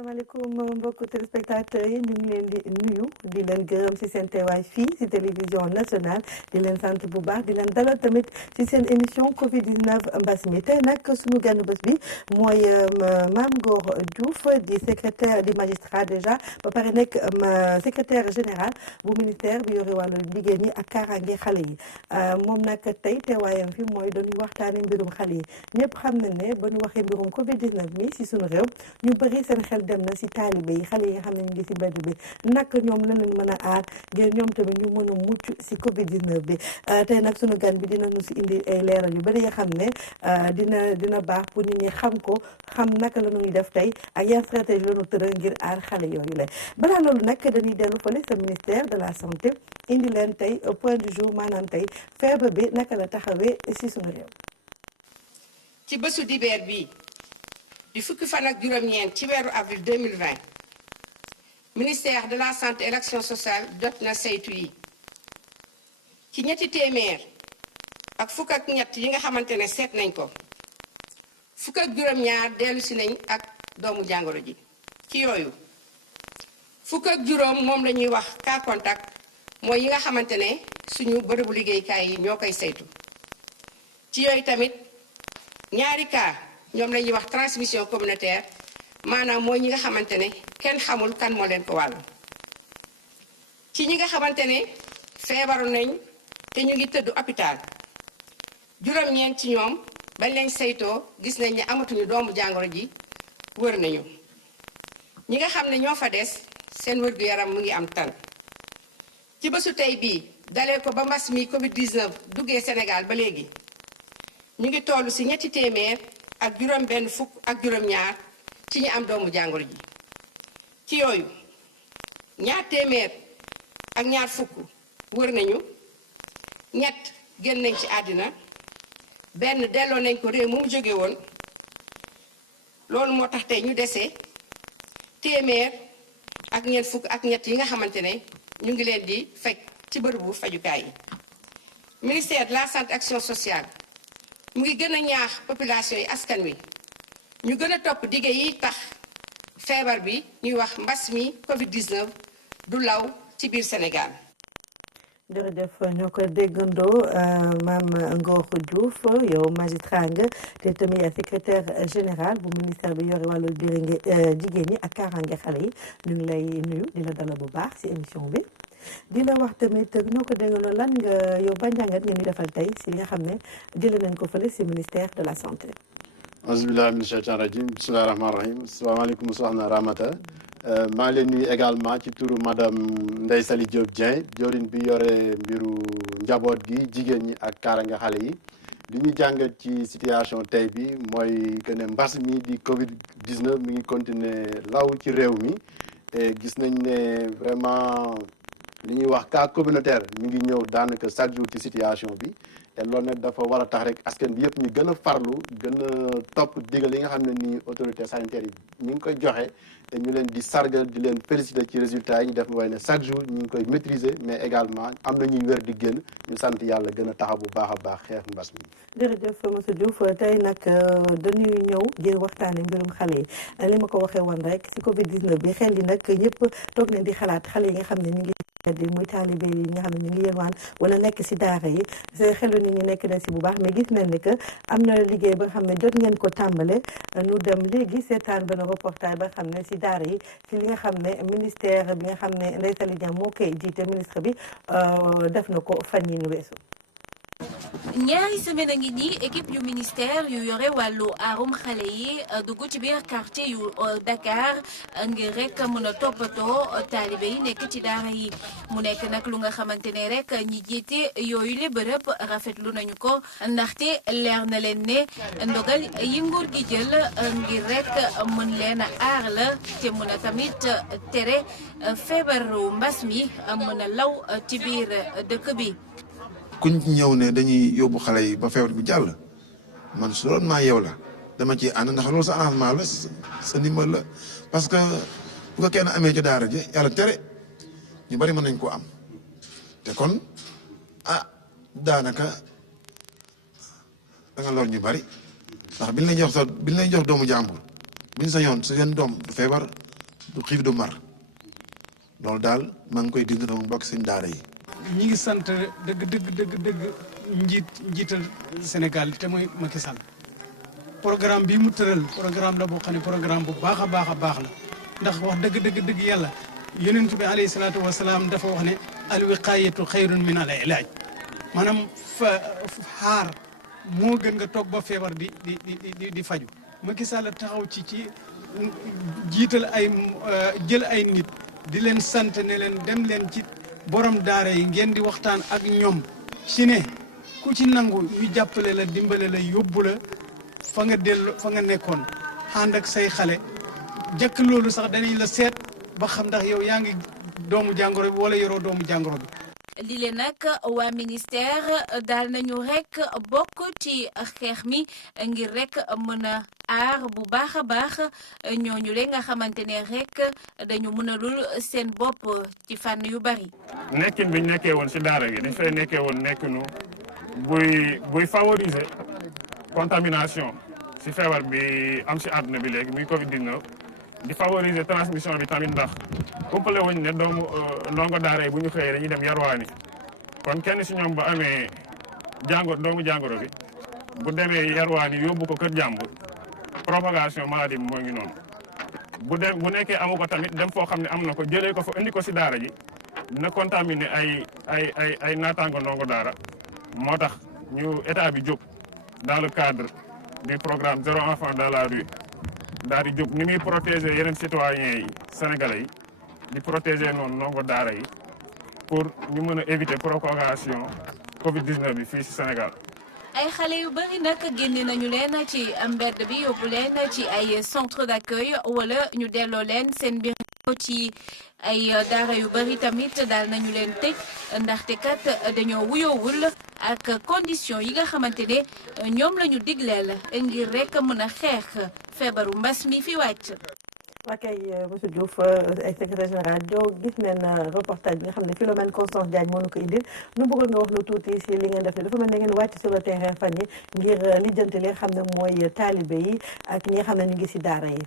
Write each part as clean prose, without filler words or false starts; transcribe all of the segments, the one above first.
asalaamaaleykum mbokku téléspectateurs yi ñu ngi leen di nuyu di leen gërëm ci seen teewaay fii ci télévision nationale di leen sant bu baax di leen dalal tamit ci seen émission Covid 19 mbas mi tey nag suñu gànnu bés bi mooy Mame Ngor Diouf di secrétaire di magistrat déjà ba pare nekk secrétaire général bu ministère bi yore wàllu jigéen ñi ak kaaraange xale yi moom nag tey teewaayam fi mooy dañuy waxtaane mbirum xale yi ñëpp xam na ne ba ñu waxee mbirum Covid 19 mi ci suñu réew ñu bëri seen xel dem na ci taalibe yi xale yi nga xam ne ñu ngi ci mbedd bi naka ñoom lan leen mën a aar ngir ñoom tamit ñu mën a mucc ci Covid 19 bi tey nag sunu gan bi dina ñu ci indi ay leeral yu bëri yoo xam ne dina baax pour nit ñi xam ko xam naka la ñuy def tey ak yan stratégie la ñu tëral ngir aar xale yooyu la balaa loolu nag dañuy dellu fële sa ministère de la santé indi leen tey point du jour maanaam tey feebar bi naka la taxawee ci sunu réew. ci bésu dibeer bi di fukki fan ak juróom-ñeent ci weeru avril 2020 ministère de la santé et l'action sociale jot na saytu yi ci ñetti téeméer ak fukk ak ñett yi nga xamante ne seet nañ ko fukk ak juróom-ñaar dellu si nañ ak doomu jàngoro ji ci yooyu fukk ak juróom moom la ñuy wax cas contact mooy yi nga xamante ne suñu bërëbu liggéeykaay yi ñoo koy saytu ci yooyu tamit ñaari cas ñoom la ñuy wax transmission communautaire maanaam mooy ñi nga xamante ne kenn xamul kan moo leen ko wàll ci ñi nga xamante ne feebaru nañ te ñu ngi tëdd hôpital juróom-ñeent ci ñoom bañ leen saytoo gis nañ ne amatuñu doomu jàngoro ji wër nañu ñi nga xam ne ñoo fa des seen wér-gu-yaram mu ngi am tan ci bésu tey bii dalee ko ba mbas mi Covid 19 duggee Sénégal ba léegi ñu ngi toll ci ñetti téeméer ak juróom benn fukk ak juróom-ñaar ci ñi am doomu jàngoro ji ci yooyu ñaar téeméer ak ñaar fukk wër nañu ñett génn nañ ci àddina benn delloo nañ ko réew mu jóge woon loolu moo tax tey ñu dese téeméer ak ñeent fukk ak ñett yi nga xamante ne ñu ngi leen di faj ci bërëbu fajukaay yi ministère de la santé action sociale mu ngi gën a ñaax population yi askan wi ñu gën a topp dige yi tax feebar bi ñuy wax mbas mi Covid 19 du law ci biir Sénégal. jërëjëf ñoo ko déggandoo Mame Ngor Diouf yow magistrat nga te tamit secrétaire général bu ministère bi yore wàllu jigéen ñi ak kaaraange xale yi ñu ngi lay nuyu di la dalal bu baax ci émission bi. di la wax tamit ñoo ko déggandoo lan nga yow ba njàngat nga ñu defal tey ci li nga xam ne jëlee nañ ko fële ci ministère de la santé. auzubillahi mina shaytaan rajim bismillahi rahmaani rahim asalaamaaleykum soxna Ramata maa ngi leen nuyu également ci turu madame Ndeye Saly Diop Dieng jawriñ bi yore mbiru njaboot gi jigéen ñi ak kaaraange xale yi li ñu jàngat ci situation tey bi mooy que ne mbas mi di Covid 19 mi ngi continuer law ci réew mi et gis nañ ne vraiment li ñuy wax cas communautaire mi ngi ñëw daanaka chaque jour ci situation bi te loolu nag dafa war a tax rek askan bi yëpp ñu gën a farlu gën a topp digal yi nga xam ne ni autorité sanitaire yi ñu ngi koy joxe te ñu leen di sargal di leen féliciter ci résultats yi ñu def mooy ne chaque jour ñu ngi koy maîtriser mais également am na ñuy wér di génn ñu sant yàlla gën a taxaw bu baax a baax xeex mbas mi. jërëjëf monsieur Diouf tey nag dañuy ñëw ngir waxtaane mbirum xale yi li ma ko waxee woon rek ci Covid 19 bi xel yi nag ñëpp toog nañ di xalaat xale yi nga xam ne ñu ngi muy taalibe yi nga xam ne ñu ngi yelwaan wala nekk ci daara yi xelu nit ñi nekk na ci bu baax mais gis nañ ni que am na liggéey ba nga xam ne jot ngeen ko tàmbale nu dem léegi seetaan benn reportage ba nga xam ne ci daara yi ci li nga xam ne ministère bi nga xam ne Ndeye Saly Dieng moo koy jiite ministre bi def na ko fan yi ñu weesu. ñaari semaine a ngi nii équipe yu ministère yu yore wàllu aarum xale yi dugg ci biir quartier yu Dakar ngir rek mën a toppatoo taalibe yi nekk ci daara yi mu nekk nag lu nga xamante ne rek ñi jiite yooyu le bërëb rafetlu nañu ko ndaxte leer na leen ne ndogal yi nguur gi jël ngir rek mën leen a aar la te mën a tamit tere feebaru mbas mi mën a law ci biir dëkk bi. kuñ ñëw ne dañuy yóbbu xale yi ba feebar bi jàll man su doon maa yow la dama ci ànd ndax loolu sa arrangement la sa ndimbal la parce que bu ko kenn amee ci daara ji yàlla tere ñu bari mën nañ koo am te kon daanaka da nga lor ñu bari ndax biñ lay jox doomu jàmbur biñ sa yoon sa seen doom du feebar du xiif du mar loolu daal maa ngi koy dindi sama mbokk seen daara yi. ñi ngi sant dëgg njiital Sénégal te mooy Macky Sall programme bii mu tëral programme la boo xam ne programme bu baax a baax la ndax wax dëgg yàlla yonent bi alayhi salaatu wasalaam dafa wax ne al wiqaayatu xayrun min al ilaaj maanaam xaar moo gën nga toog ba feebar di faju Macky Sall taxaw ci jiital jël ay nit di leen sant ne leen dem leen ci borom daara yi ngeen di waxtaan ak ñoom ci ne ku ci nangu ñu jàppale la dimbale la yóbbu la fa nga nekkoon ànd ak say xale jëkk loolu sax danañ la seet ba xam ndax yow yaa ngi doomu jàngoro bi wala yoroo doomu jàngoro bi. li leen nag waa ministère daal nañu rek bokk ci xeex mi ngir rek mën a aar bu baax a baax ñooñu le nga xamante ne rek dañu mënalul seen bopp ci fànn yu bari. nekkin bi ñu nekkee woon ci daara gi dañ fay nekkee woon nekkinu buy favoriser contamination ci feebar bi am ci àdduna bi léegi muy Covid 19 di favoriser transmission bi tamit ndax ëppale wuñ ne ndongo daara yi bu ñu xëyee dañuy dem yarwaani kon kenn ci ñoom ba amee doomu jàngoro bi bu demee yarwaani yóbbu ko kër jàmbur propagation maladie bi moo ngi noonu bu nekkee amu ko tamit dem foo xam ne am na ko jëlee ko fa indi ko ci daara ji dina contaminer ay naataango ndongo daara moo tax ñu état bi jóg dans le cadre du programme zéro enfant dans la rue daal di jóg ni muy protéger yeneen citoyens yi sénégalais yi di protéger noonu ndongo daara yi pour ñu mën a éviter propagation Covid 19 bi fii ci Sénégal. ay xale yu bari nag génne nañu leen ci mbedd bi yóbbu leen ci ay centre d'accueil wala ñu delloo leen seen mbir ci ay daara yu bari tamit daal nañu leen tëj ndaxte kat dañoo wuyoowul ak condition yi nga xamante ne ñoom la ñu digleel ngir rek mën a xeex feebaru mbas mi fi wàcc. ok monsieur Diouf secrétaire général Diop gis neen reportage bi nga xam ne Philomène Constance Diagne moo nu ko indil nu bëggoon nga wax lu tuuti si li ngeen def dafa mel ne ngeen wàcc sur le terrain fan yi ngir lijjanti li nga xam ne mooy taalibe yi ak ñi nga xam ne ñu ngi si daara yi.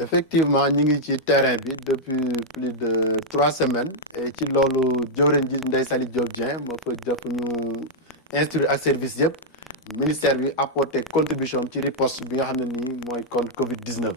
effectivement ñu ngi ci terrain bi depuis plus de 3 semaines et ci loolu jëwriñ ji Ndeye Saly Diop Dieng moo fa def ñu instruire ak service yëpp ministère bi apporté contribution ci riposte bi nga xam ne nii mooy contre Covid 19.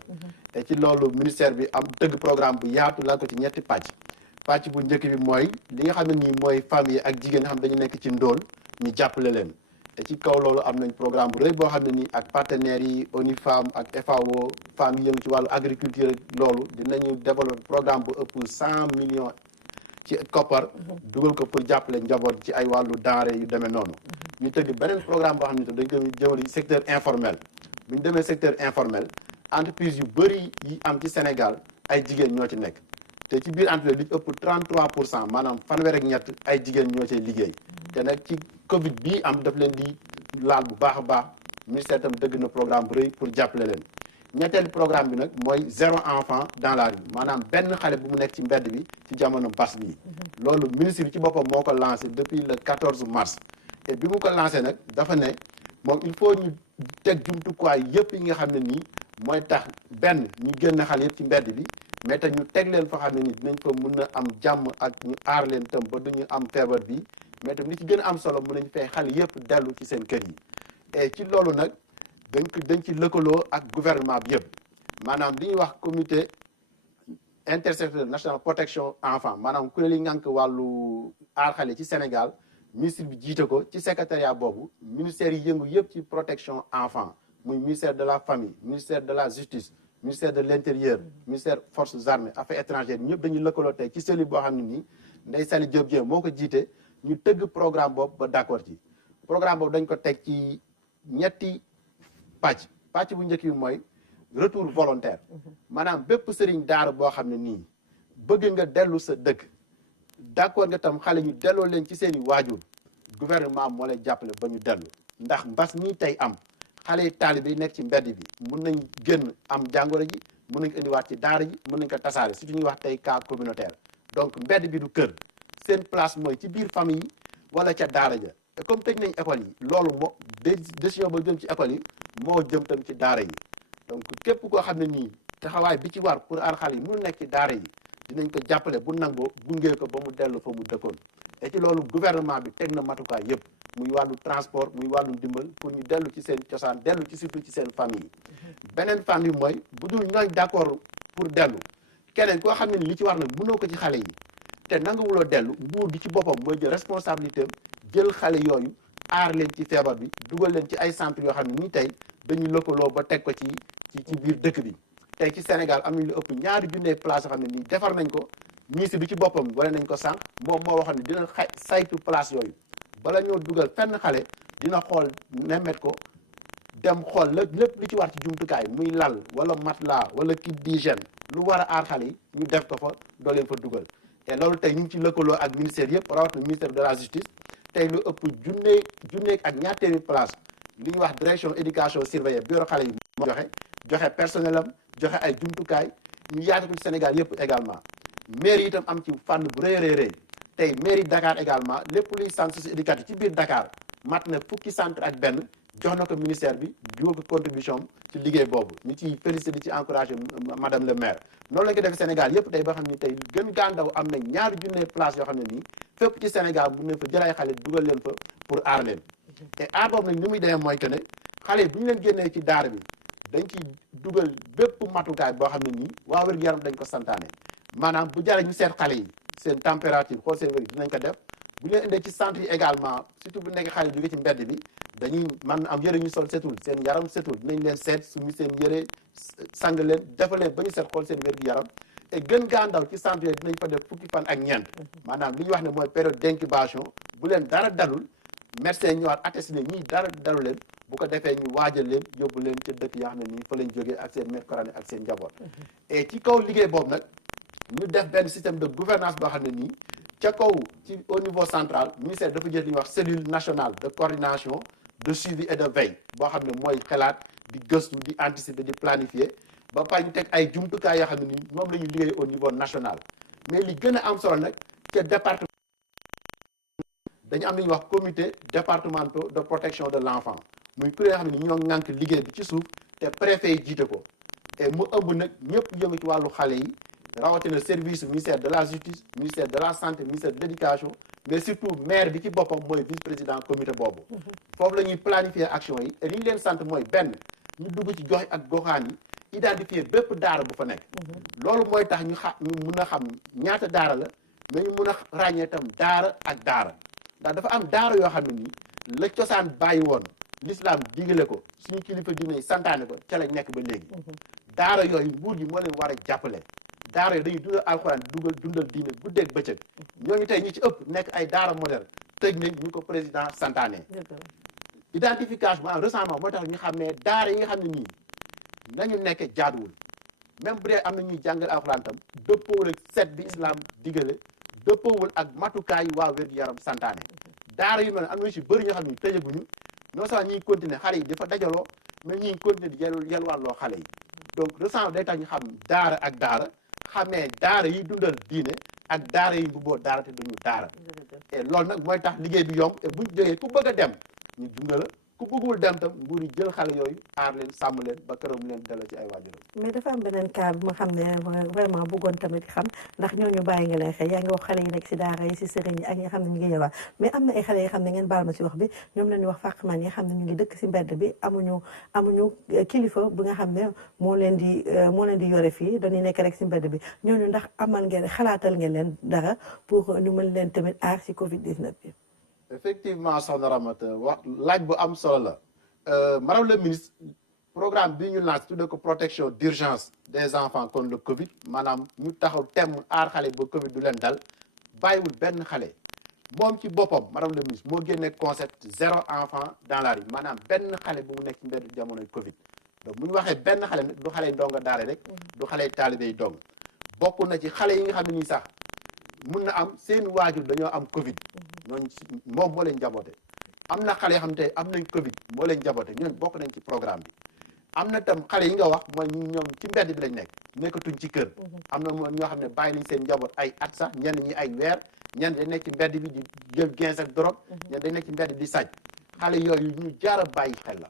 et ci loolu ministère bi am tëgg programme bu yaatu la ko ci ñetti pàcc bu njëkk bi mooy li nga xam ne nii mooy famille ak jigéen nga xam dañu nekk ci ndóol ñu jàppale leen. te ci kaw loolu am nañ programme bu rëy boo xam ne nii ak partenaires yi ONU Femmes ak FAO femmes yi yëngu ci wàllu agriculture loolu dinañu développer programme bu ëpp 100 millions ci koppar dugal ko pour jàppale njaboot ci ay wàllu denrée yu demee noonu. ñu tëgg beneen programme boo xam ne dañ koy jëwli secteur informel bu ñu demee secteur informel entreprise yu bëri yi am ci Sénégal ay jigéen ñoo ci nekk te ci biir entreprise li ci ëpp 33% maanaam fanweer ak ñett ay jigéen ñoo cay liggéey te nag ci Covid bii am daf leen di laal bu baax a baax ministère tam dëgg na programme bu rëy pour jàppale leen. ñetteelu programme bi nag mooy 0 enfant dans la rue maanaam benn xale bu mu nekk ci mbedd bi ci jamono mbas bi loolu ministre bi ci boppam moo ko lancé depuis le 14 mars et bi mu ko lancé nag dafa ne moom il faut ñu teg jumtukaay yëpp yi nga xam ne nii mooy tax benn ñu génn xale yëpp ci mbedd bi mais te ñu teg leen fa xam ne nii dinañ fa mën a am jàmm ak ñu aar leen tam ba duñu am feebar bi mais tam li ci gën a am solo mën nañ fay xale yëpp dellu ci seen kër yi et ci loolu nag dañ ci lëkkaloo ak gouvernement bi yëpp maanaam li ñuy wax comité intersectoriel national protection enfant maanaam kuréel yi ngànk wàllu aar xale ci Sénégal ministre bi jiite ko ci secrétariat boobu ministère yi yëngu yëpp ci protection enfant muy ministère de la famille ministère de la justice ministère de l'intérieur ministère forces armées affaires étrangères ñëpp dañuy lëkkaloo tey ci cellule boo xam ne nii Ndeye Saly Diop Dieng moo ko jiite ñu tëgg programme boobu ba d'accord ci programme boobu dañ ko teg ci ñetti pàcc bu njëkk bi mooy retour volontaire maanaam bépp sëriñ daara boo xam ne nii bëgg nga dellu sa dëkk d'accord nga tam xale ñu delloo leen ci seen i waajur gouvernement moo lay jàppale ba ñu dellu ndax mbas mii tey am xale yi taalibe yi nekk ci mbedd bi mun nañ génn am jàngoro ji mun nañ ko indiwaat ci daara ji mun nañ ko tasaare surtout ñuy wax tey cas communautaire donc mbedd bi du kër seen place mooy ci biir famille yi wala ca daara ja te comme tëj nañ école yi loolu moo décision ba jëm ci école yi moo jëm tam ci daara yi donc képp koo xam ne nii taxawaay bi ci war pour aar xale yi mu nekk ci daara yi dinañ ko jàppale bu nangoo gungee ko ba mu dellu fa mu dëkkoon et ci loolu gouvernement bi teg na matukaay yëpp muy wàllu transport muy wàllu ndimbal pour ñu dellu ci seen cosaan dellu ci surtout ci seen famille yi beneen fànn yi mooy bu dul ñooñ d'accord pour dellu keneen koo xam ne ni li ci war nag mënoo ko ci xale yi te nanguwuloo dellu nguur gi ci boppam mooy jël responsabilité am jël xale yooyu aar leen ci feebar bi dugal leen ci ay centres yoo xam ne nii tey dañuy lëkkaloo ba teg ko ci biir dëkk bi tey ci Sénégal am nañ lu ëpp ñaari junne place yoo xam ne nii defar nañ ko ministre bi ci boppam wane nañ ko sànq moom moo waxoon ne dina saytu place yooyu bala ñoo dugal fenn xale dina xool nemmet ko dem xool lépp li ci war ci jumtukaay muy lal wala matelas wala kit d'hygiène lu war a aar xale yi ñu def ko fa doo leen fa dugal te loolu tey ñu ngi ci lëkkaloo ak ministère yëpp rawatina ministère de la justice tey lu ëpp junne ak ñaar téeméeri place li ñuy wax direction éducation surveillée bureau xale yi moo joxe personnel am joxe ay jumtukaay ñu yaatu ko ci Sénégal yëpp également mairie itam am ci fànn bu rëy tey mairie Dakar également lépp luy centre socio-éducatif ci biir Dakar mat na fukki centre ak benn jox na ko ministère bi dugal ko contribution ci liggéey boobu ñu ciy félicité di ci encouragé madame le maire noonu la ko defee Sénégal yëpp tey ba xam ni tey gën gàndaw am na ñaari junne place yoo xam ne nii fépp ci Sénégal mun na fa jël ay xale dugal leen fa pour aar leen te aar boobu nag ni muy demee mooy que ne xale yi bu ñu leen génnee ci daara bi dañ ci dugal bépp matukaay boo xam ne nii waa wér-gu-yaram dañ ko santaane maanaam bu jaree ñu seet xale yi seen température xool seen wér dinañ ko def bu ñu leen indee ci centre yi également surtout bu nekk xale jóge ci mbedd bi dañuy man am yëre ñu sol setul seen yaram setul dinañ leen seet suñu seen yëre sang leen defal leen ba ñu seet xool seen wér-gu-yaram te gën gaa ndaw ci centre yooyu dinañ fa def fukki fan ak ñeent maanaam li ñu wax ne mooy période d'incubation bu leen dara dalul médecin ñëwaat attesté ne ñii dara dalu leen bu ko defee ñu waajal leen yóbbu leen ca dëkk yoo xam ne nii fa lañ jógee ak seen maître coranique ak seen njaboot et ci kaw liggéey boobu nag ñu def benn système de gouvernance boo xam ne nii ca kaw ci au niveau central ministère dafa jël li ñuy wax cellule nationale de coordination de suivi et de veille boo xam ne mooy xalaat di gëstu di anticiper di planifier ba pare ñu teg ay jumtukaay yoo xam ne nii moom la ñu liggéey au niveau national mais li gën a am solo nag ca département dañu am li ñuy wax comité départementaux de protection de l'enfant muy kuréel yoo xam ne ni ñoo ŋànk liggéey bi ci suuf te préfet yi jiite ko et mu ëmb nag ñëpp yëngu ci wàllu xale yi rawatina service ministère de la justice ministère de la santé ministère de l'éducation mais surtout maire bi ci boppam mooy vice président comité boobu foofu la ñuy planifier action yi et li ñu leen sant mooy benn ñu dugg ci gox ak goxaan yi identifier bépp daara bu fa nekk loolu mooy tax ñu mun a xam ñaata daara la mais ñu mun a ràññee tam daara ak daara ndax dafa am daara yoo xam ne nii la cosaan bàyyi woon l'islam digale ko suñu kilifa dina santaane ko ca lañ nekk ba léegi daara yooyu nguur gi moo leen war a jàppale daara yooyu dañuy dundal alxuraan dundal diine guddeeg bëccëg ñooñu tey ñi ci ëpp nekk ay daara moderne tëj nañ ñu ko président santaane identification maanaam recensement moo tax ñu xamee daara yi nga xam ne nii nañu nekk jaaduwul même bu dee am na ñuy jàngal alxuraan tam dëppoowul ak set bi islam digale dëppoowul ak matukaay yi waa wér-gu-yaram santaane daara yu mel ne am na ci bëri ñoo xam ne tëjaguñu non seulement ñuy continuer xale yi dafa dajaloo mais ñuy continuer di yelwàlloo xale yi donc recensement day tax ñu xam daara ak daara xamee daara yi dundal diine ak daara yi mbubboo daara te duñu daara et loolu nag mooy tax liggéey bi yomb et buñ jógee ku bëgg a dem ñu gunge la ku bëggul dem tam nguur yi jël xale yooyu aar leen sàmm leen ba këram leen delloo ci ay waajuram mais dafa am beneen cas bi ma xam ne vraiment bëggoon tamit xam ndax ñooñu bàyyi nga leen xel yaa ngi wax xale yi nekk si daara yi si sëriñ yi ak ñi nga xam ne ñu ngi yelwaan mais am na ay xale yoo xam ne ngeen baal ma si wax bi ñoom la ñuy wax fàqman yi nga xam ne ñu ngi dëkk si mbedd bi amuñu kilifa bu nga xam ne moo leen di yore fii dañuy nekk rek si mbedd bi ñooñu ndax amal ngeen xalaatal ngeen leen dara pour ñu mën leen tamit aar si Covid 19 bi. effectivement soxna Ramata wax laaj bu am solo la madame le ministre programme bi ñu lancé tudde ko protection d'urgence des enfants contre le Covid maanaam ñu taxaw temm aar xale ba Covid du leen dal bàyyiwul benn xale moom ci boppam madame le ministre moo génne concept 0 enfant dans la rue maanaam benn xale bu mu nekk ci mbedd jamonoy Covid donc bu ñu waxee benn xale nag du xale yi ndongo daara rek du xale yi taalibe yi dong bokk na ci xale yi nga xam ne nii sax mun na am seen waajur dañoo am Covid ñooñu moom moo leen njaboote am na xale yoo xam ne tey am nañ Covid moo leen njaboote ñooñu bokk nañ ci programme bi am na tam xale yi nga wax mooy ñoom ci mbedd bi lañ nekk nekkatuñ ci kër am na ñoo xam ne bàyyi nañ seen njaboot ay at sax ñenn ñi ay weer ñenn dañ nekk ci mbedd bi di jël gens ak drogue ñenn dañ nekk ci mbedd di sàcc xale yooyu ñu jaar a bàyyi xel la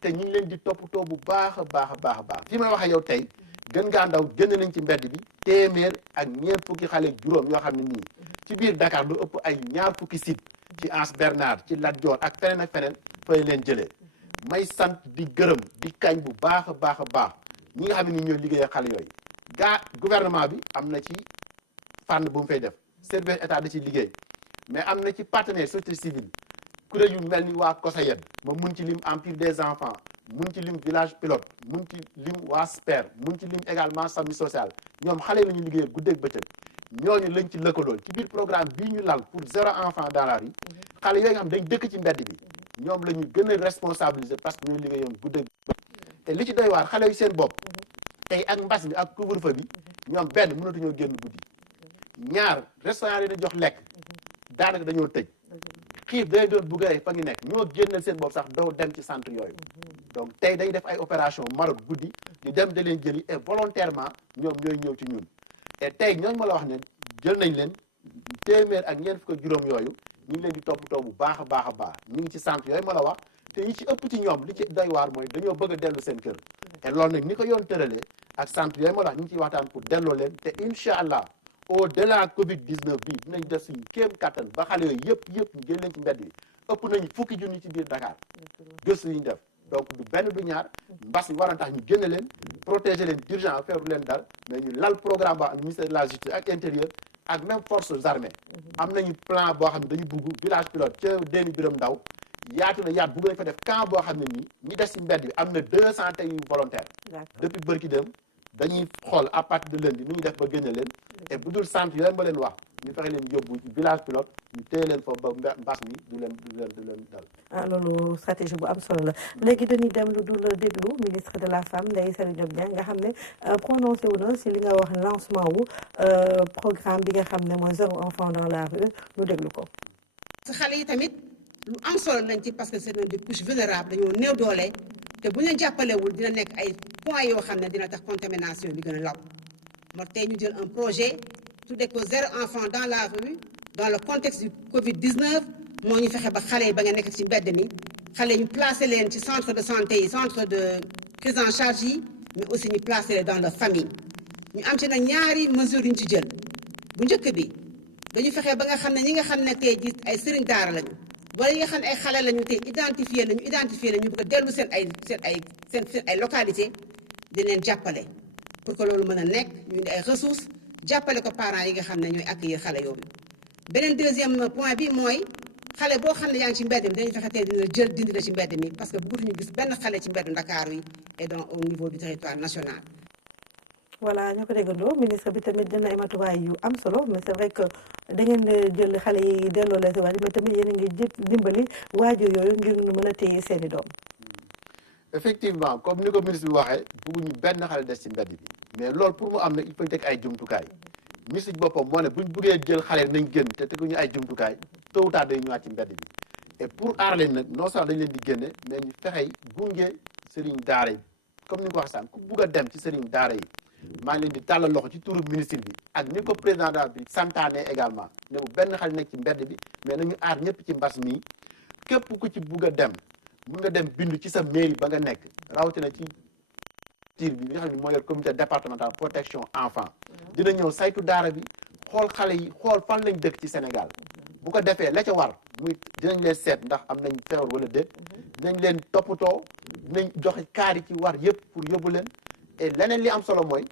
te ñu ngi leen di toppatoo bu baax a baax a baax a baax fi may waxee yow tey gën ngaa ndaw génn nañ ci mbedd bi téeméer ak ñeent fukki xale ak juróom yoo xam ne nii ci biir Dakar lu ëpp ay ñaar fukki site ci Anse Bernard ci Lat Dior ak feneen ak feneen fay leen jëlee may sant di gërëm di kañ bu baax a baax a baax ñi nga xam ne nii ñooy liggéey xale yooyu gouvernement bi am na ci fànn bu mu fay def service état da ci liggéey mais am na ci partenaire société civile kuréel yu mel ni waa COSAYED ma mun ci lim Empire des enfants mun ci lim village pilote mun ci lim waa SPER mun ci lim également SAMU social ñoom xale yi la ñu liggéey guddeeg bëccëg ñooñu lañ ci lëkkalool ci biir programme bii ñu lal pour 0 enfant dans la rue xale yooyu nga xam dañ dëkk ci mbedd bi ñoom la ñu gën a responsabiliser parce que ñooy liggéeyoon guddeeg te li ci doy waar xale yu seen bopp tey ak mbas mi ak couvre-feu bi ñoom benn mënatuñoo génn guddi ñaar restaurant yi dañu jox lekk daanaka dañoo tëj xiif day doon bugg a fa ngi nekk ñoo génnal seen bopp sax doo dem ci centre yooyu donc tey day def ay opération marot guddi di dem da leen jëli et volontairement ñoom ñooy ñëw ci ñun et tey ñooñu ma la wax ne jël nañ leen téeméer ak ñeent fukk ak juróom yooyu ñu ngi leen di toppatoo bu baax a baax a baax ñu ngi ci centre yooyu ma la wax te yi ci ëpp ci ñoom li ci doy waar mooy dañoo bëgg a dellu seen kër et loolu nag ni ko yoon tëralee ak centre yooyu ma la wax ñu ngi ciy waxtaan pour delloo leen te incha allah au delà Covid 19 bi dinañ def suñu kéem kattan ba xale yooyu yëpp ñu génn leen ci mbedd bi ëpp nañu fukki junni ci biir Dakar gëstu yi ñu def donc du benn du ñaar mbas yi war a tax ñu génne leen protéger leen d'urgence feeru leen dal mais ñu lal programme ba ministère de la justice ak intérieur ak même forces armées am nañu plan boo xam ne dañu bugg village pilote ca Déni Biram Ndaw yaatu na yaat bugg nañ fa def camp boo xam ne nii ñi des ci mbedd bi am na 200 tey yu volontaire depuis bërki dem dañuy xool à partir de lundi nu ñuy def ba génne leen et bu dul centre yooyu ma leen wax ñu fexe leen yóbbu village pilote ñu téye leen foofu ba mbas mi du leen dal. ah loolu stratégie bu am solo la léegi dañuy dem lu dul déglu ministre de la femme Ndeye Saly Diop Dieng nga xam ne prononcé wu na si li nga wax lancement wu programme bi nga xam ne mooy 0 enfant dans la rue ñu déglu ko. xale yi tamit lu am solo lañ ci parce que c'est des couches vulnérables dañoo néew doole te bu ñu leen jàppalewul dina nekk ay points yoo xam ne dina tax contamination bi gën a law moo tey ñu jël un projet tuddee ko 0 enfant dans la rue dans le contexte du Covid-19 moo ñu fexe ba xale yi ba nga nekk ci mbedd mi xale ñu placé leen ci centre de santé yi centre de prise en charge yi mais aussi ñu placé leen dans leur famille ñu am ci nag ñaari mesures yu ñu ci jël bu njëkk bi dañu fexe ba nga xam ne ñi nga xam ne tey jii ay sëriñ daara lañu wala ñi nga xam ne ay xale lañu tey identifié lañu bëgg a dellu seen ay localité di leen jàppale pour que loolu mën a nekk ñu indi ay ressources jàppale ko parents yi nga xam ne ñooy accueillir xale yooyu. beneen deuxième point bi mooy xale boo xam ne yaa ngi ci mbedd mi dañuy fexe tey dina jël dindi la ci mbedd mi parce que bëggatuñu gis benn xale ci mbeddu Ndakaaru yi et donc au niveau du territoire national. voilà ñoo ko déggandoo ministre bi tamit dina ay matuwaay yu am solo mais c'est vrai que da ngeen jël xale yi delloo la si waat mais tamit yéen a ngi dimbali waajur yooyu ngir ñu mën a téye seeni doom. effectivement comme ni ko ministre bi waxee bëgguñu benn xale des ci mbedd bi mais loolu pour mu am na il faut teg ay jumtukaay ministre bi boppam moo ne buñ bëggee jël xale nañ génn te teguñu ay jumtukaay tôt ou tard day ñëwaat ci mbedd bi et pour aar leen nag non seulement dañ leen di génne mais ñu fexey gunge sëriñ daara yi comme ni nga ko wax sànq ku bugg a dem ci sëriñ daara yi maa ngi leen di tàllal loxo ci turu ministre bi ak ni ko président daal bi santaane également ne bu benn xale nekk ci mbedd bi mais nañu aar ñëpp ci mbas mi képp ku ci bugg a dem mun nga dem bindu ci sa mairie ba nga nekk rawatina ci tiir bi nga xam ne moo yor comité départemental protection enfant dina ñëw saytu daara bi xool xale yi xool fan lañ dëkk ci Sénégal bu ko defee la ca war muy dinañ leen seet ndax am nañ feebar wala déet dinañ leen toppatoo dinañ joxe kaar yi ci war yëpp pour yóbbu leen et leneen li am solo mooy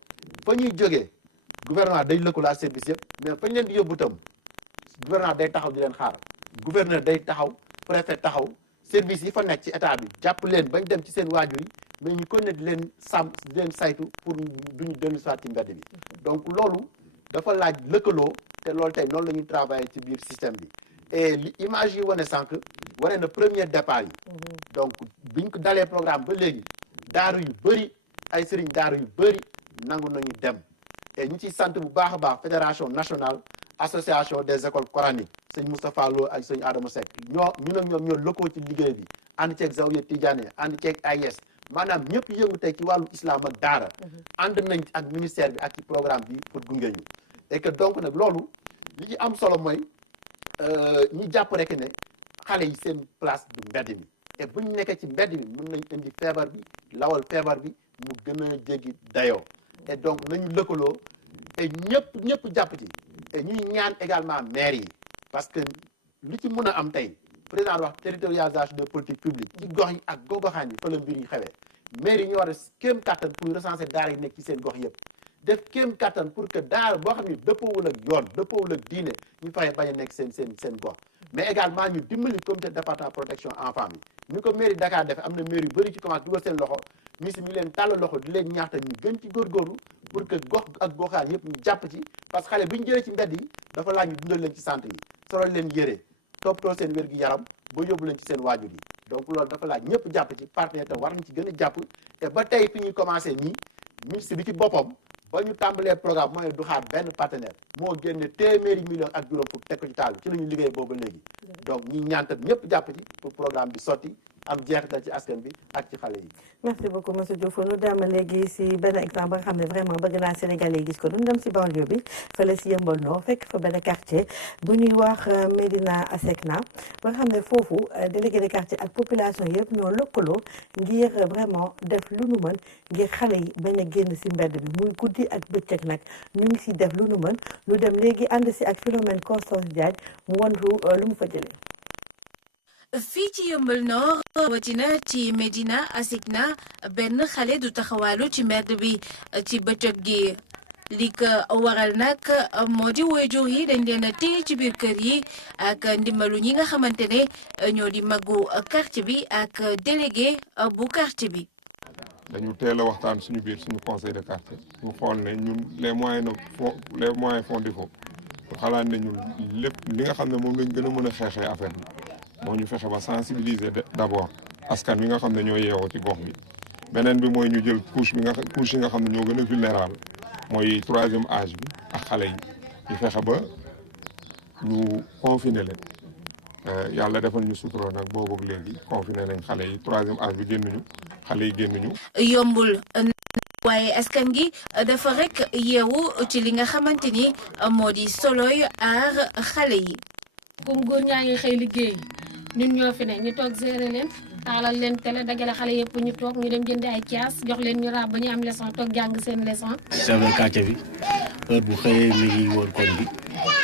fa ñuy jógee gouvernement day lëkkaloo service yëpp mais fañ leen di yóbbu itam gouvernement day taxaw di leen xaar gouverneur day taxaw préfet taxaw service yi fa nekk ci état bi jàpp leen bañ dem ci seen waajur yi mais ñu continuer di leen sàmm di leen saytu pour duñu dellu soit ci mbedd bi donc loolu dafa laaj lëkkaloo te loolu tey noonu la ñuy travailler ci biir système bi et li image yi wane sànq wane na premier départ yi donc biñ ko dalee programme ba léegi daaru yu bëri ay sëriñ daaru yu bëri nangu nañu dem et ñu ciy sant bu baax a baax fédération nationale association des écoles coraniques sëñ Moustapha Lo ak sëñ Adama Seck ñun ak ñoom ñoo lëkkoo ci liggéey bi ànd ceeg Zawiya Tidiane ànd ceeg AIS maanaam ñëpp yëngu tey ci wàllu islam ak daara ànd nañ ak ministère bi ak ci programme bi pour gunge ñu et que donc nag loolu li ci am solo mooy ñu jàpp rek ne xale yi seen place du mbedd mi et bu ñu nekkee ci mbedd mi mën nañ indi feebar bi lawal feebar bi mu gën a jéggi dayoo et donc nañu lëkkaloo et ñëpp jàpp ci et ñuy ñaan également maire yi parce que li ci mën a am tey président wax territorialisation de politique publique ci gox yi ak gox-goxaan yi fa la mbir yi xewee maire yi ñu war a kéem kattan pour recenser daara yi nekk ci seen gox yëpp def kéem kattan pour que daara boo xam ne dëppoowul ak yoon dëppoowul ak diine ñu fexe bañ a nekk seen gox mais également ñu dimbali comité département protection enfant bi ñu ko mairie Dakar def am na mairie yu bëri ci commencé dugal seen loxo ministre ñu leen tàll loxo di leen ñaaxta ñu gën ci góorgóorlu pour que gox ak goxaan yëpp ñu jàpp ci parce que xale bi ñu jëlee ci mbedd yi dafa laaj ñu dundal leen ci centre yi solo leen yére toppatoo seen wér gi yaram ba yóbbu leen ci seen waajur yi donc loolu dafa laaj ñëpp jàpp ci partenaire te war nañ ci gën a jàpp te ba tey fi ñuy commencé nii ministre bi ci boppam ba ñu tàmbalee programme mooy du xaar benn partenaire moo génne téeméeri million ak juróom fukk teg ko ci taal ci la ñu liggéey boobu léegi donc ñi ñaantat ñëpp jàpp ci pour programme bi sotti am jeexital ci askan bi ak ci xale yi. merci beaucoup monsieur Diouf nu dem léegi si benn exemple ba nga xam ne vraiment bëgg naa Sénégalais yi gis ko nu dem si banlieue bi fële si Yeumbeul Nord fekk fa benn quartier bu ñuy wax Médina Asecna ba nga xam ne foofu délégué de quartier ak population yëpp ñoo lëkkaloo ngir vraiment def lu nu mën ngir xale yi bañ a génn si mbedd bi muy guddi ak bëccëg nag ñu ngi si def lu nu mën ñu dem léegi ànd si ak Philomène Constance Diagne mu won lu mu fa jëlee. fii ci Yeumbeul Nord watina ci Médina Asecna benn xale du taxawaalu ci mbedd bi ci bëccëg gi li ko waral nag moo di waajur yi dañ leen a téye ci biir kër yi ak ndimbalu ñi nga xamante ne ñoo di magu quartier bi ak délégué bu quartier bi. dañu teel a waxtaan suñu biir suñu conseil de quartier ñu xool ne ñun les moyens font défaut xalaat ne ñun lépp li nga xam ne moom lañ gën a mën a xeexee affaire bi moo ñu fexe ba sensibiliser d'abord askan wi nga xam ne ñoo yeewoo ci gox bi beneen bi mooy ñu jël couche yi nga xam ne ñoo gën a vulnérable mooy 3e âge bi ak xale yi ñu fexe ba ñu confiner leen yàlla defal ñu sutura nag boobu léegi confiner nañ xale yi 3e âge bi génnuñu xale yi génnuñu. yombul waaye askan gi dafa rek yeewu ci li nga xamante ni moo di soloy aar xale yi. comme góor ñaa ngi xëy liggéey ñun ñoo fi ne ñu toog gérer leen taalal leen télé dajale xale yëpp ñu toog ñu dem jënd ay caas jox leen ñu raab ba ñu am leçon toog jàng seen leçon. chef de quartier bi heure bu xëyee mi ngi wër koñ bi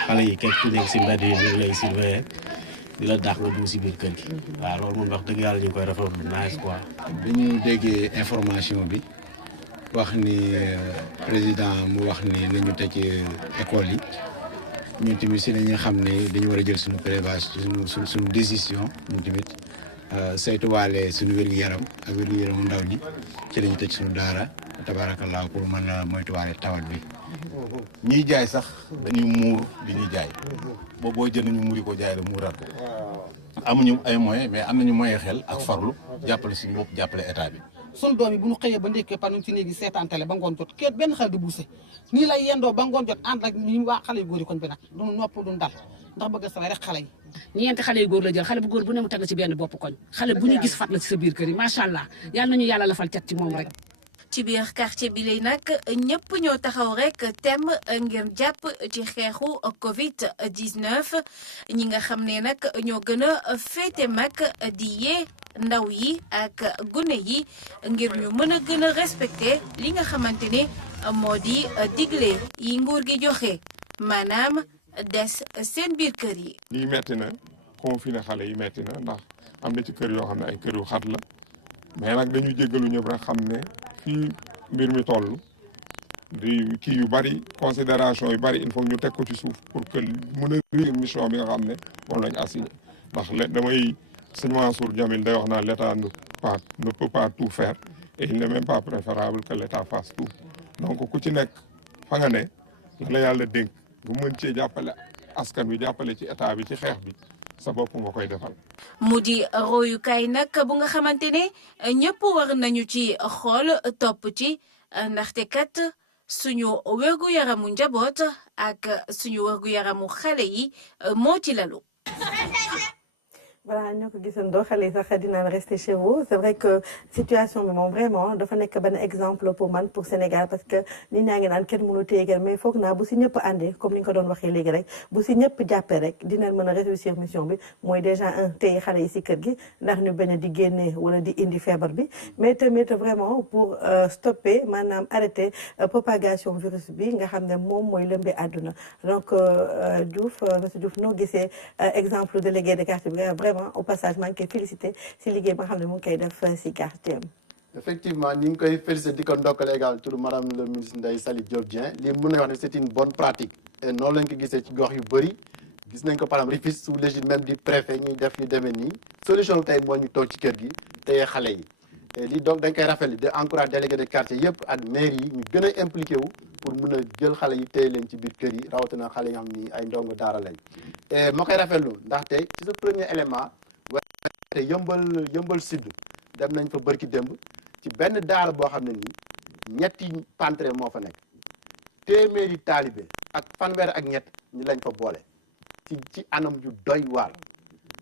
xale yi képp ku nekk si mbedd yi ñu ngi lay surveiller di la dàq nga dugg si biir kër gi. waaw loolu moom wax dëgg yàlla ñu ngi koy rafetlu nice quoi. bi ñu déggee information bi wax ni président mu wax ni nañu tëj école yi. ñun tamit si la ñuy xam ne dañu war a jël suñu prévention suñu décision ñun tamit saytuwaale suñu wér-gu-yaram ak wér-gu-yaramu ndaw ñi ci la ñu tëj suñu daara tabaarakallaa pour mën a moytuwaale tawat bi. ñiy jaay sax dañuy muur li ñuy jaay boobu boo jënd ñu muuri ko jaay la muuraat ko amuñu ay moyens mais am nañu moyen xel ak farlu jàppale suñu bopp jàppale état bi. sun doom yi bu ñu xëyee ba ndekkee par ci néegi seetaan télé ba ngoon jot kenn benn xale du buuse nii lay yendoo ba ngoon jot ànd ak ñu waa xale yu góor yi kon bi nag duñu nopp duñu dal ndax bëgg a saway rek xale yi. ñeenti xale yu góor la jël xale bu góor bu ne mu teg ci benn bopp koñ xale bu ñu gis fat la ci sa biir kër yi macha allah yal nañu yàlla lafal cat ci moom rek. ci biir quartier bi lay nag ñëpp ñoo taxaw rek tem ngir jàpp ci xeexu Covid 19 ñi nga xam ne nag ñoo gën a féete mag di yee ndaw yi ak gune yi ngir ñu mën a gën a respecté li nga xamante ne moo di digle yi nguur gi joxe maanaam des seen biir kër yi. lii metti na confiné xale yi metti na ndax am na ci kër yoo xam ne ay kër yu xat la mais nag dañu jéggalu ñëpp rek xam ne fii mbir mi toll di kii yu bari considération yu bari il faut ñu teg ko ci suuf pour que mën a réussir mission bi nga xam ne moom lañu assigné ndax damay sëñ Mansour Djamil day wax naa l'État ne peut pas tout faire et il n'est même pas préférable que l'État fasse tout donc ku ci nekk fa nga ne la yàlla dénk nga mën cee jàppale askan wi jàppale ci état bi ci xeex bi sa bopp nga koy defal. mu di royukaay nag bu nga xamante ne ñëpp war nañu ci xool topp ci ndaxte kat suñu wérgu yaramu njaboot ak suñu wérgu yaramu xale yi moo ci lalu. voilà ñoo ko gisandoo xale yi sax dinaan rester chez vous c'est vrai que situation bi moom vraiment dafa nekk benn exemple pour man pour Sénégal parce que nit ñaa ngi naan kenn mënu téye mais foog naa bu si ñëpp àndee comme ni nga ko doon waxee léegi rek bu si ñëpp jàppee rek dinañ mën a réussir mission bi mooy déjà téye xale yi si kër gi ndax ñu bañ a di génne wala di indi feebar bi mais tamit vraiment pour stopper maanaam arrêter propagation virus bi nga xam ne moom mooy lëmbee àdduna donc Diouf monsieur Diouf noo gisee exemple délégué de quartier bi vraiment au passage maa ngi koy félicité si liggéey ba nga xam ne mu ngi koy def si quartier am. effectivement ñu ngi koy félicité di ko ndokkale également tur madame le ministre Ndeye Saly Diop Dieng lii mën nañu wax ne c'est une bonne pratique et noonu lañ ko gisee ci gox yu bëri gis nañ ko par exemple Rufisque sous l'égide même du préfet ñuy def yu demee nii solution tey moo ñu toog ci kër gi téye xale yi lii donc dañ koy rafetlu di encourage délégué de quartier yëpp ak maire yi ñu gën a impliqué wu pour mun a jël xale yi téye leen ci biir kër yi rawatina xale yi nga xam ni ay ndongo daara lañ et ma koy rafetlu ndaxte ci sa premier élément te yëmbal sud dem nañ fa bërki démb ci benn daara boo xam ne nii ñetti pantre moo fa nekk téeméeri taalibe ak fanweer ak ñett ñi lañ fa boole ci anam yu doy waar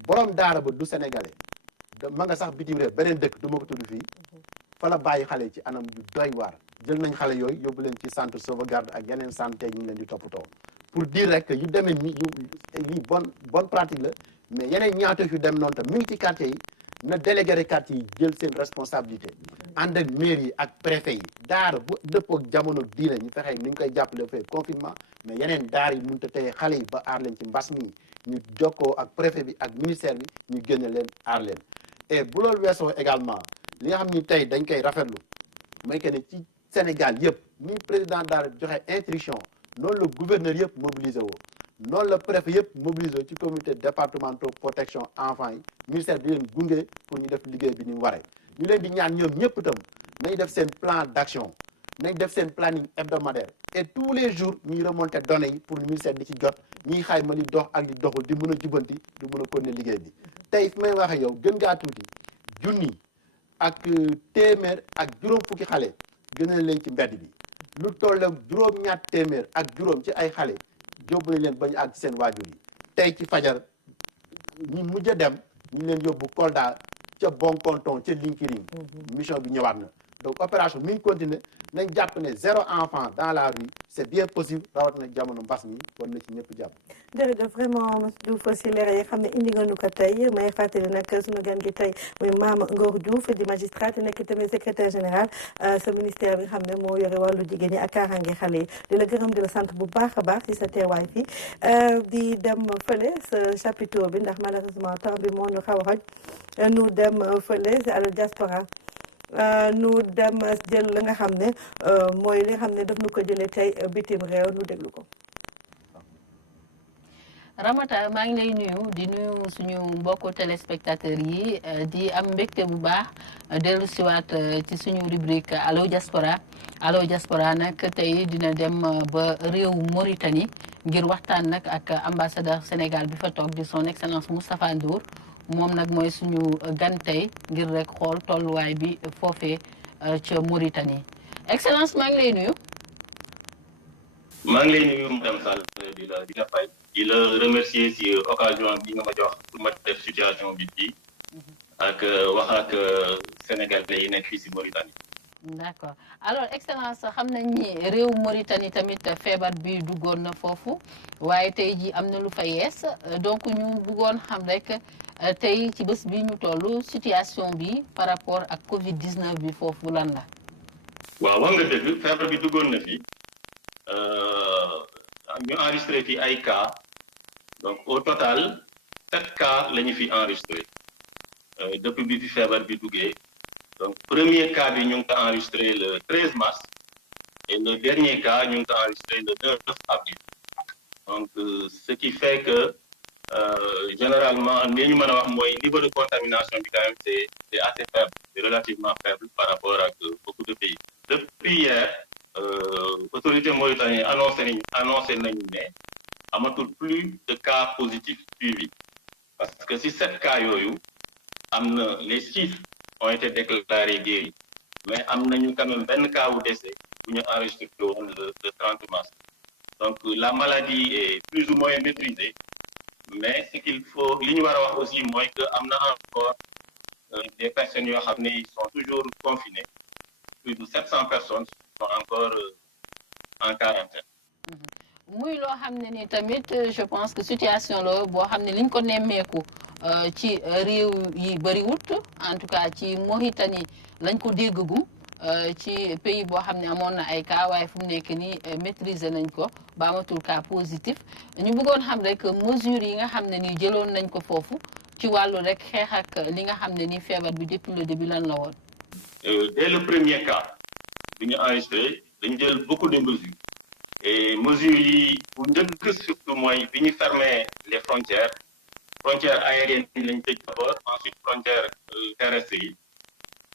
borom daara ba du sénégalais ma nga sax bitim réew beneen dëkk du ma ko tudd fii fa la bàyyi xale ci anam yu doy waar jël nañ xale yooyu yóbbu leen ci centre sauvegarde ak yeneen santé ñu ngi leen di toppatoo pour dire rek yu demee ni lii bonne pratique la mais yeneen ñaata yu dem noonu tam mi ngi ci quartier yi na délégué de quartier yi jël seen responsabilité ànd ak maire yi ak préfet yi daara bu dëppoo ak jamono diine ñu fexe ni ñu koy jàppale fee confinement mais yeneen daara yi mënut a teye xale yi ba aar leen ci mbas mi ñu jokkoo ak préfet bi ak ministère bi ñu génne leen aar leen et bu loolu weesoo également li nga xam ni tey dañ koy rafetlu mooy que ne ci Sénégal yëpp ni président daara joxe instruction noonu la gouverneur yëpp mobilisé woo noonu la préfet yëpp mobilisé ci comité départemental protection enfants yi ministère bi leen gunge pour ñu def liggéey bi ni mu waree ñu leen di ñaan ñoom ñëpp itam nañ def seen plan d'action nañ def seen planning hebdomadaire et tous les jours ñuy remonter données yi pour le ministère di ci jot ñuy xayma li dox ak li doxul di mën a jubanti di mën a continuer liggéey bi tey fi may waxee yow gën ngaa tuuti junni ak téeméer ak juróom fukki xale gën a leen ci mbedd bi lu toll juróom-ñaar téeméer ak juróom ci ay xale yóbbu nañ leen ba ñu àgg seen waajur yi tey ci fajar ñi mujj a dem ñu leen yóbbu Kolda ca Bonkonton ca Linkiring mission bi ñëwaat na donc opération mi ngi continuer nañ jàpp ne 0 enfant dans la rue c'est bien possible rawatina jamono mbas mi war na ci ñëpp jàpp. jërëjëf vraiment monsieur Diouf si leer yi xam ne indi nga nu ko tey may fàttali nag sunu gan gi tey muy Mame Ngor Diouf di magistrat nekk tamit secrétaire général sa ministère bi nga xam ne moo yore wàllu jigéen ñi ak kaaraange xale yi di la gërëm di la sant bu baax a baax ci sa teewaay fii di dem fële sa chapiteau bi ndax malheureusement temps bi moo ñu xaw a xoj nu dem fële si àll diaspora nu dem jël la nga xam ne mooy li nga xam ne daf nu ko jëlee tey bitim réew nu déglu ko. Ramata maa ngi lay nuyu di nuyu suñu mbokku téléspectateurs yi di am mbégte bu baax dellu siwaat ci suñu rubrique Allo Diaspora Allo Diaspora nag tey dina dem ba réew Mauritanie ngir waxtaan nag ak ambassadeur Sénégal bi fa toog di son excellence Moustapha Ndour moom nag mooy suñu gan tey ngir rek xool tolluwaay bi foofee ca Mauritanie excellence maa ngi lay nuyu. maa ngi lay nuyu madame Sall di la fay di la remercier si occasion bi nga ma jox pour ma def situation bi fii ak wax ak sénégalais yi nekk fii si Mauritanie. d'accord alors excellence xam nañ ni réew Mauritanie tamit feebar bi duggoon na foofu waaye tey ji am na lu fa yees donc ñu bëggoon xam rek tey ci bés bi ñu toll situation bi par rapport ak Covid 19 bi foofu lan la. waaw wax nga dëgg feebar bi duggoon na fi. ñu enregistré fi ay cas donc au total 7 cas la ñu fi enregistré depuis bi fi feebar bi duggee donc premier cas bi ñu ngi ko enregistré le 13 mars et le dernier cas ñu ngi ko enregistré le 9 avril donc ce qui fait que généralement li ñu mën a wax mooy niveau de contamination bi quand même c'est assez faible c'est relativement faible par rapport ak beaucoup de pays depuis hier autorité mauritanienne annoncé nañu ne amatul plus de cas positifs suivis parce que si 7 cas yooyu am na les 6 ont été déclarés guéris mais am nañu quand même benn cas wu décès bu ñu enregistré woon le 30 mars donc la maladie est plus ou moins maîtrisée mais ce qu'il faut li ñu war a wax aussi mooy que am na encore des personnes yoo xam ne ils sont toujours confinés plus de 700 personnes sont encore en quarantaine. muy loo xam ne ni tamit je pense que situation la boo xam ne liñ ko nemmeeku ci réew yi bëriwut en tout cas ci Mauritanie lañ ko déggagum ci pays boo xam ne amoon na ay cas waaye fu mu nekk nii maîtriser nañ ko ba amatul cas positif ñu bëggoon xam rek mesures yi nga xam ne nii jëloon nañ ko foofu ci wàllu rek xeex ak li nga xam ne nii feebar bi depuis le début lan la woon. Dès le premier cas bi ñu enregistré dañu jël beaucoup de mesures et mesures yi bu njëkk surtout mooy bi ñu fermer les frontières aériennes yi lañ tëj d'abord ensuite frontières terrestres yi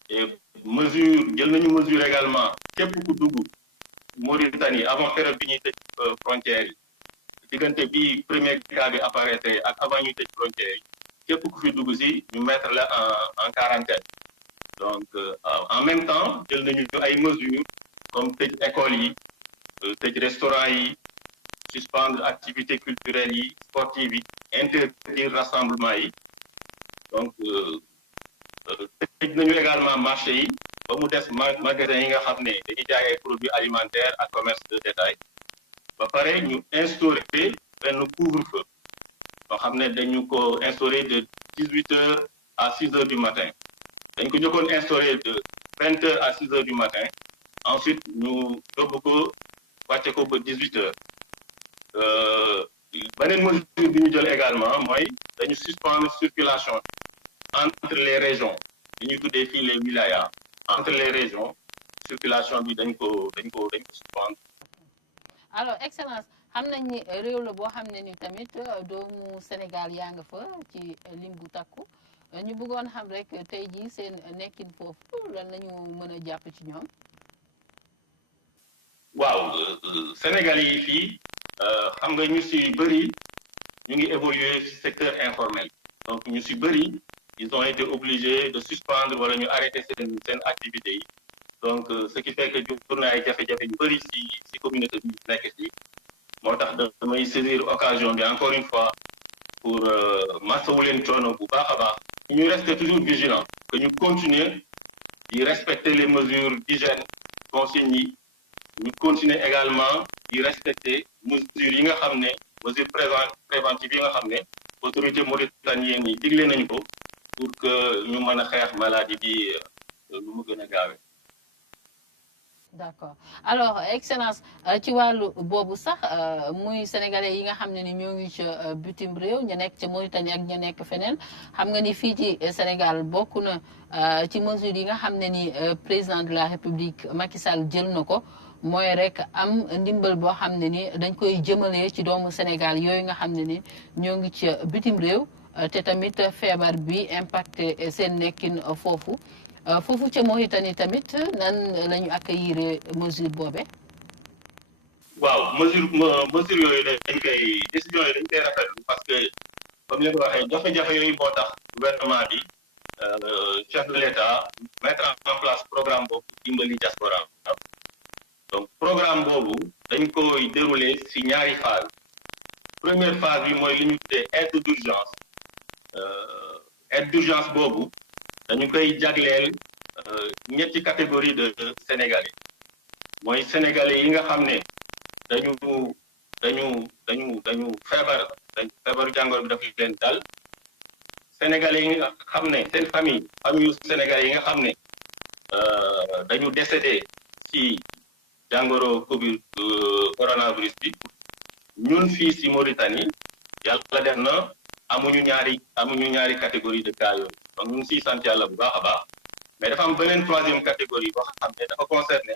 et mesure jël nañu mesure également képp ku dugg Mauritanie avant période bi ñuy tëj frontières yi diggante bi premier cas bi apparaître ak avant ñuy tëj frontières yi képp ku fi dugg si ñu mettre la en quarantaine donc en même temps jël nañu ay mesures comme tëj école yi tëj restaurant yi suspendre activités culturelles yi sportives yi interdire rassemblement yi donc tëj nañu également marché yi ba mu des magasin yi nga xam ne dañuy jaay ay produits alimentaires ak commerce de détail ba pare ñu instauré benn couvre-feu boo xam ne dañu ko instauré de 18h à 6h du matin dañ ko njëkkoon instauré de 20h à 6h du matin ensuite ñu yóbbu ko wàcce ko ba 18h beneen mesure bi ñu jël également mooy dañu suspendre circulation entre les régions li ñuy tuddee fii les wilayas entre les régions circulation bi dañ ko suspendre. alors excellence xam nañ ni réew la boo xam ne ni tamit doomu Sénégal yaa nga fa ci lim bu takku ñu bëggoon xam rek tey jii seen nekkin foofu lan lañu mën a jàpp ci ñoom. waaw Sénégal yi fii xam nga ñu si bëri ñu ngi évoluer ci secteur informel donc ñu si bëri ils ont été obligés de suspendre wala ñu arrêter seen activités yi donc ce qui fait que jur na ay jafe-jafe yu bëri si communauté bi nekk si moo tax damay saisir occasion bi encore une fois pour masawu leen coono bu baax a baax ñu rester toujours vigilant que ñu continuer di respecter les mesures d'hygiène consignes yi ñu continuer également di respecter mesures yi nga xam ne mesures préventives yi nga xam ne autorités mauritaniennes yi digle nañu ko pour que ñu mën a xeex maladie bi lu mu gën a gaawee. d'accord alors excellence ci wàllu boobu sax muy sénégalais yi nga xam ne ni ñoo ngi ci bitim réew ñu nekk ci Mauritanie ak ñu nekk feneen xam nga ni fii ci Sénégal bokk na ci mesures yi nga xam ne ni président de la République Macky Sall jël na ko mooy rek am ndimbal boo xam ne ni dañ koy jëmalee ci doomu Sénégal yooyu nga xam ne ni ñoo ngi ci bitim réew te tamit feebar bi impacté seen nekkin foofu ca Mauritanie tamit nan la ñu accueillir mesure boobe. waaw mesure yooyu dañ koy décision yi dañ koy rafetlu parce que comme li nga waxee jafe-jafe yooyu moo tax gouvernement bi chef de l'État mettre en place programme boobu dimbali diaspora donc programme boobu dañ koy dérouler ci ñaari phase première phase bi mooy li ñu tuddee aide d'urgence aide d'urgence boobu dañu koy jagleel ñetti catégorie de sénégalais mooy sénégalais yi nga xam ne dañu feebaru jàngoro bi daf leen dal sénégalais yi nga xam ne seen famille yu sénégalais yi nga xam ne dañu décédé ci jàngoro Covid coronavirus bi ñun fii ci Mauritanie yàlla def na amuñu ñaari catégorie de cas yooyu donc ñu ngi siy sant yàlla bu baax a baax mais dafa am beneen troisième catégorie boo xam ne dafa concerné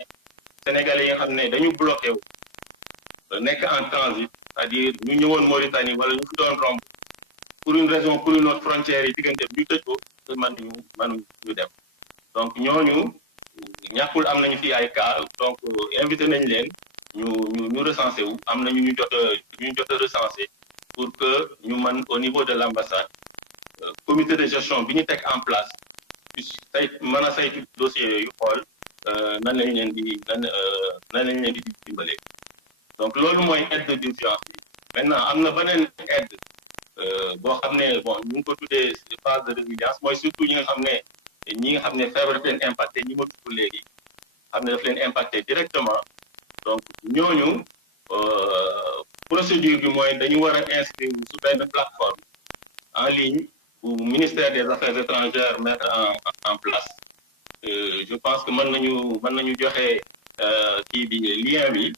sénégalais yi nga xam ne dañu bloqué wu nekk en transit c'est-à-dire ñu ñëwoon Mauritanie wala ñu fi doon romb pour une raison pour une autre frontière yi diggante bi ñu tëj ko te mënuñu dem donc ñooñu ñàkkul am nañu fi ay cas donc invité nañ leen ñu recensé wu am nañu ñu jot a recensé pour que ñu mën au niveau de l'ambassade comité de gestion bi ñu teg en place mën a saytu dossier yooyu xool nan lañ leen di dimbalee donc loolu mooy aide d'urgence bi maintenant am na beneen aide boo xam ne bon ñu ngi ko tuddee phase de résilience mooy surtout ñi nga xam ne feebar daf leen impacté ñi ma tudd léegi xam ne daf leen impacté directement donc ñooñu procédure bi mooy dañu war a inscrire sur benn plateforme en ligne bu ministère des Affaires étrangères mettre en place je pense que mën nañu joxe kii bi lien bi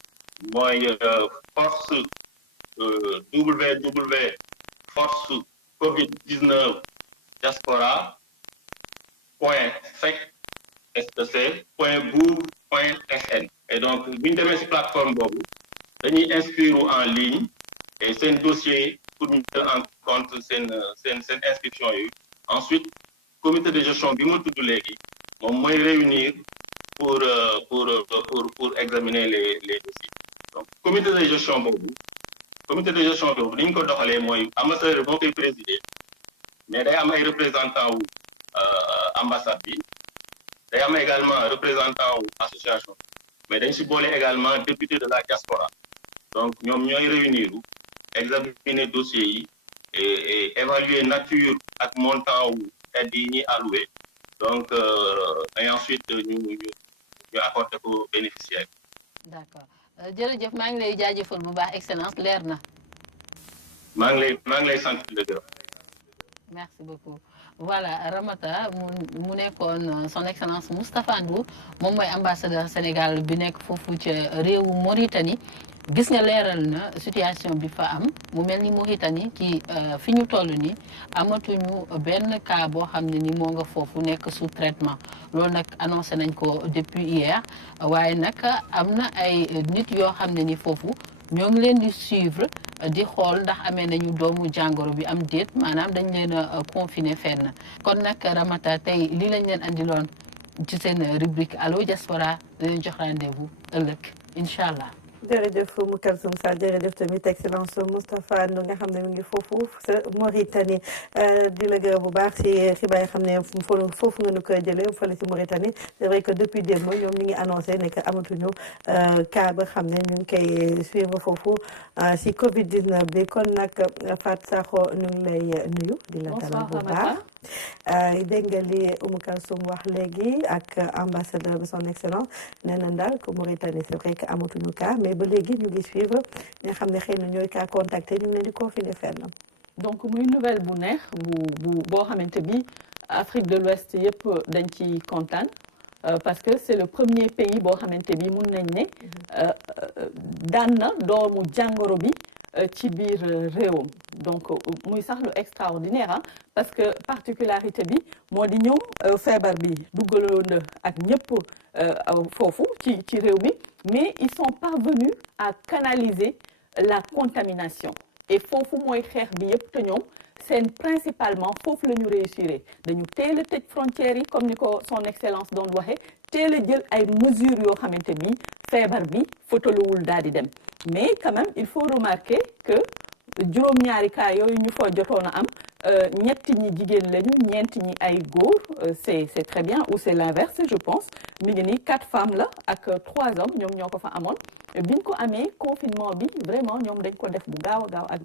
mooy force www force covid-19 diaspora point sec.gouv.sn et donc bu ñu demee ci plateforme boobu dañuy inscrire en ligne et seen dossier pour ñu jël en compte seen inscription yi ensuite comité de gestion bi ma tudd léegi moom mooy réunir pour examiner les dossiers donc comité de gestion boobu ni ñu ko doxalee mooy ambassadeur moo koy présider mais day am ay représentants wu ambassade bi day am également représentant wu association mais dañ si boole également député de la diaspora donc ñoom ñooy réunir examiner dossier yi et évaluer nature ak montant wu aide yi ñuy alloué donc et ensuite ñu apporter ko bénéficiaire. D'accord jërëjëf maa ngi lay jaajëfal bu baax excellence leer na. maa ngi lay sant di la gërëm. Merci beaucoup. Voilà Ramata mu nekkoon son excellence Moustapha Ndour moom mooy ambassadeur Sénégal bi nekk foofu ci réewu Mauritanie gis nga leeral na situation bi fa am mu mel ni Mauritanie ci fi ñu toll ni amatuñu benn cas boo xam ne ni moo nga foofu nekk sous traitement loolu nag annoncé nañ ko depuis hier waaye nag am na ay nit yoo xam ne ni foofu ñoo ngi leen di suivre di xool ndax amee nañu doomu jàngoro bi am déet maanaam dañ leen a confiné fenn kon nag Ramata tey lii lañ leen andiloon ci seen rubrique Allo Diaspora dañu jox rendez-vous ëllëg incha allah. jërëjëf Moukalsoum Sall jërëjëf tamit excellence Moustapha Ndour nga xam ne mu ngi foofu sa Mauritanie di la gërëm bu baax ci xibaar yi xam ne foofu nga nu koy jëlee fële ci Mauritanie c'est vrai que depuis démb ñoom ñu ngi annoncé ne que amatuñu cas ba xam ne ñu ngi koy suivre foofu ci Covid-19 bi kon nag Fatou Sakho ñu ngi lay nuyu di la dalal bu baax. dégg nga li Moukalsoum wax léegi ak ambassadeur de son excellence nee na daal que Mauritanie c'est vrai que amatuñu cas mais ba léegi ñu ngi suivre ñi nga xam ne xëy na ñooy cas contacté ñu ngi leen di confiner fenn. donc muy nouvelle bu neex boo xamante bi Afrique de l'Ouest yëpp dañ ci kontaan parce que c'est le premier pays boo xamante bi mun nañ ne daan na doomu jàngoro bi ci biir réewam donc muy sax lu extraordinaire ah parce que particularité bi moo di ñoom feebar bi duggaloon ak ñëpp foofu ci réew mi mais ils sont parvenus à canaliser la contamination et foofu mooy xeex bi yëpp te ñoom seen principalement foofu la ñu réussir dañu teel a tëj frontières yi comme ni ko son excellence doon waxee teel a jël ay mesures yoo xamante bi feebar bi fëtaluwul daal di dem mais quand même il faut remarquer que juróom-ñaari cas yooyu ñu fa jotoon a am ñetti ñi jigéen lañu ñeenti ñi ay góor c'est très bien ou c'est l'inverse je pense mi ngi ni 4 femmes la ak 3 hommes ñoom ñoo ko fa amoon biñ ko amee confinement bi vraiment ñoom dañ ko def bu gaaw a gaaw ak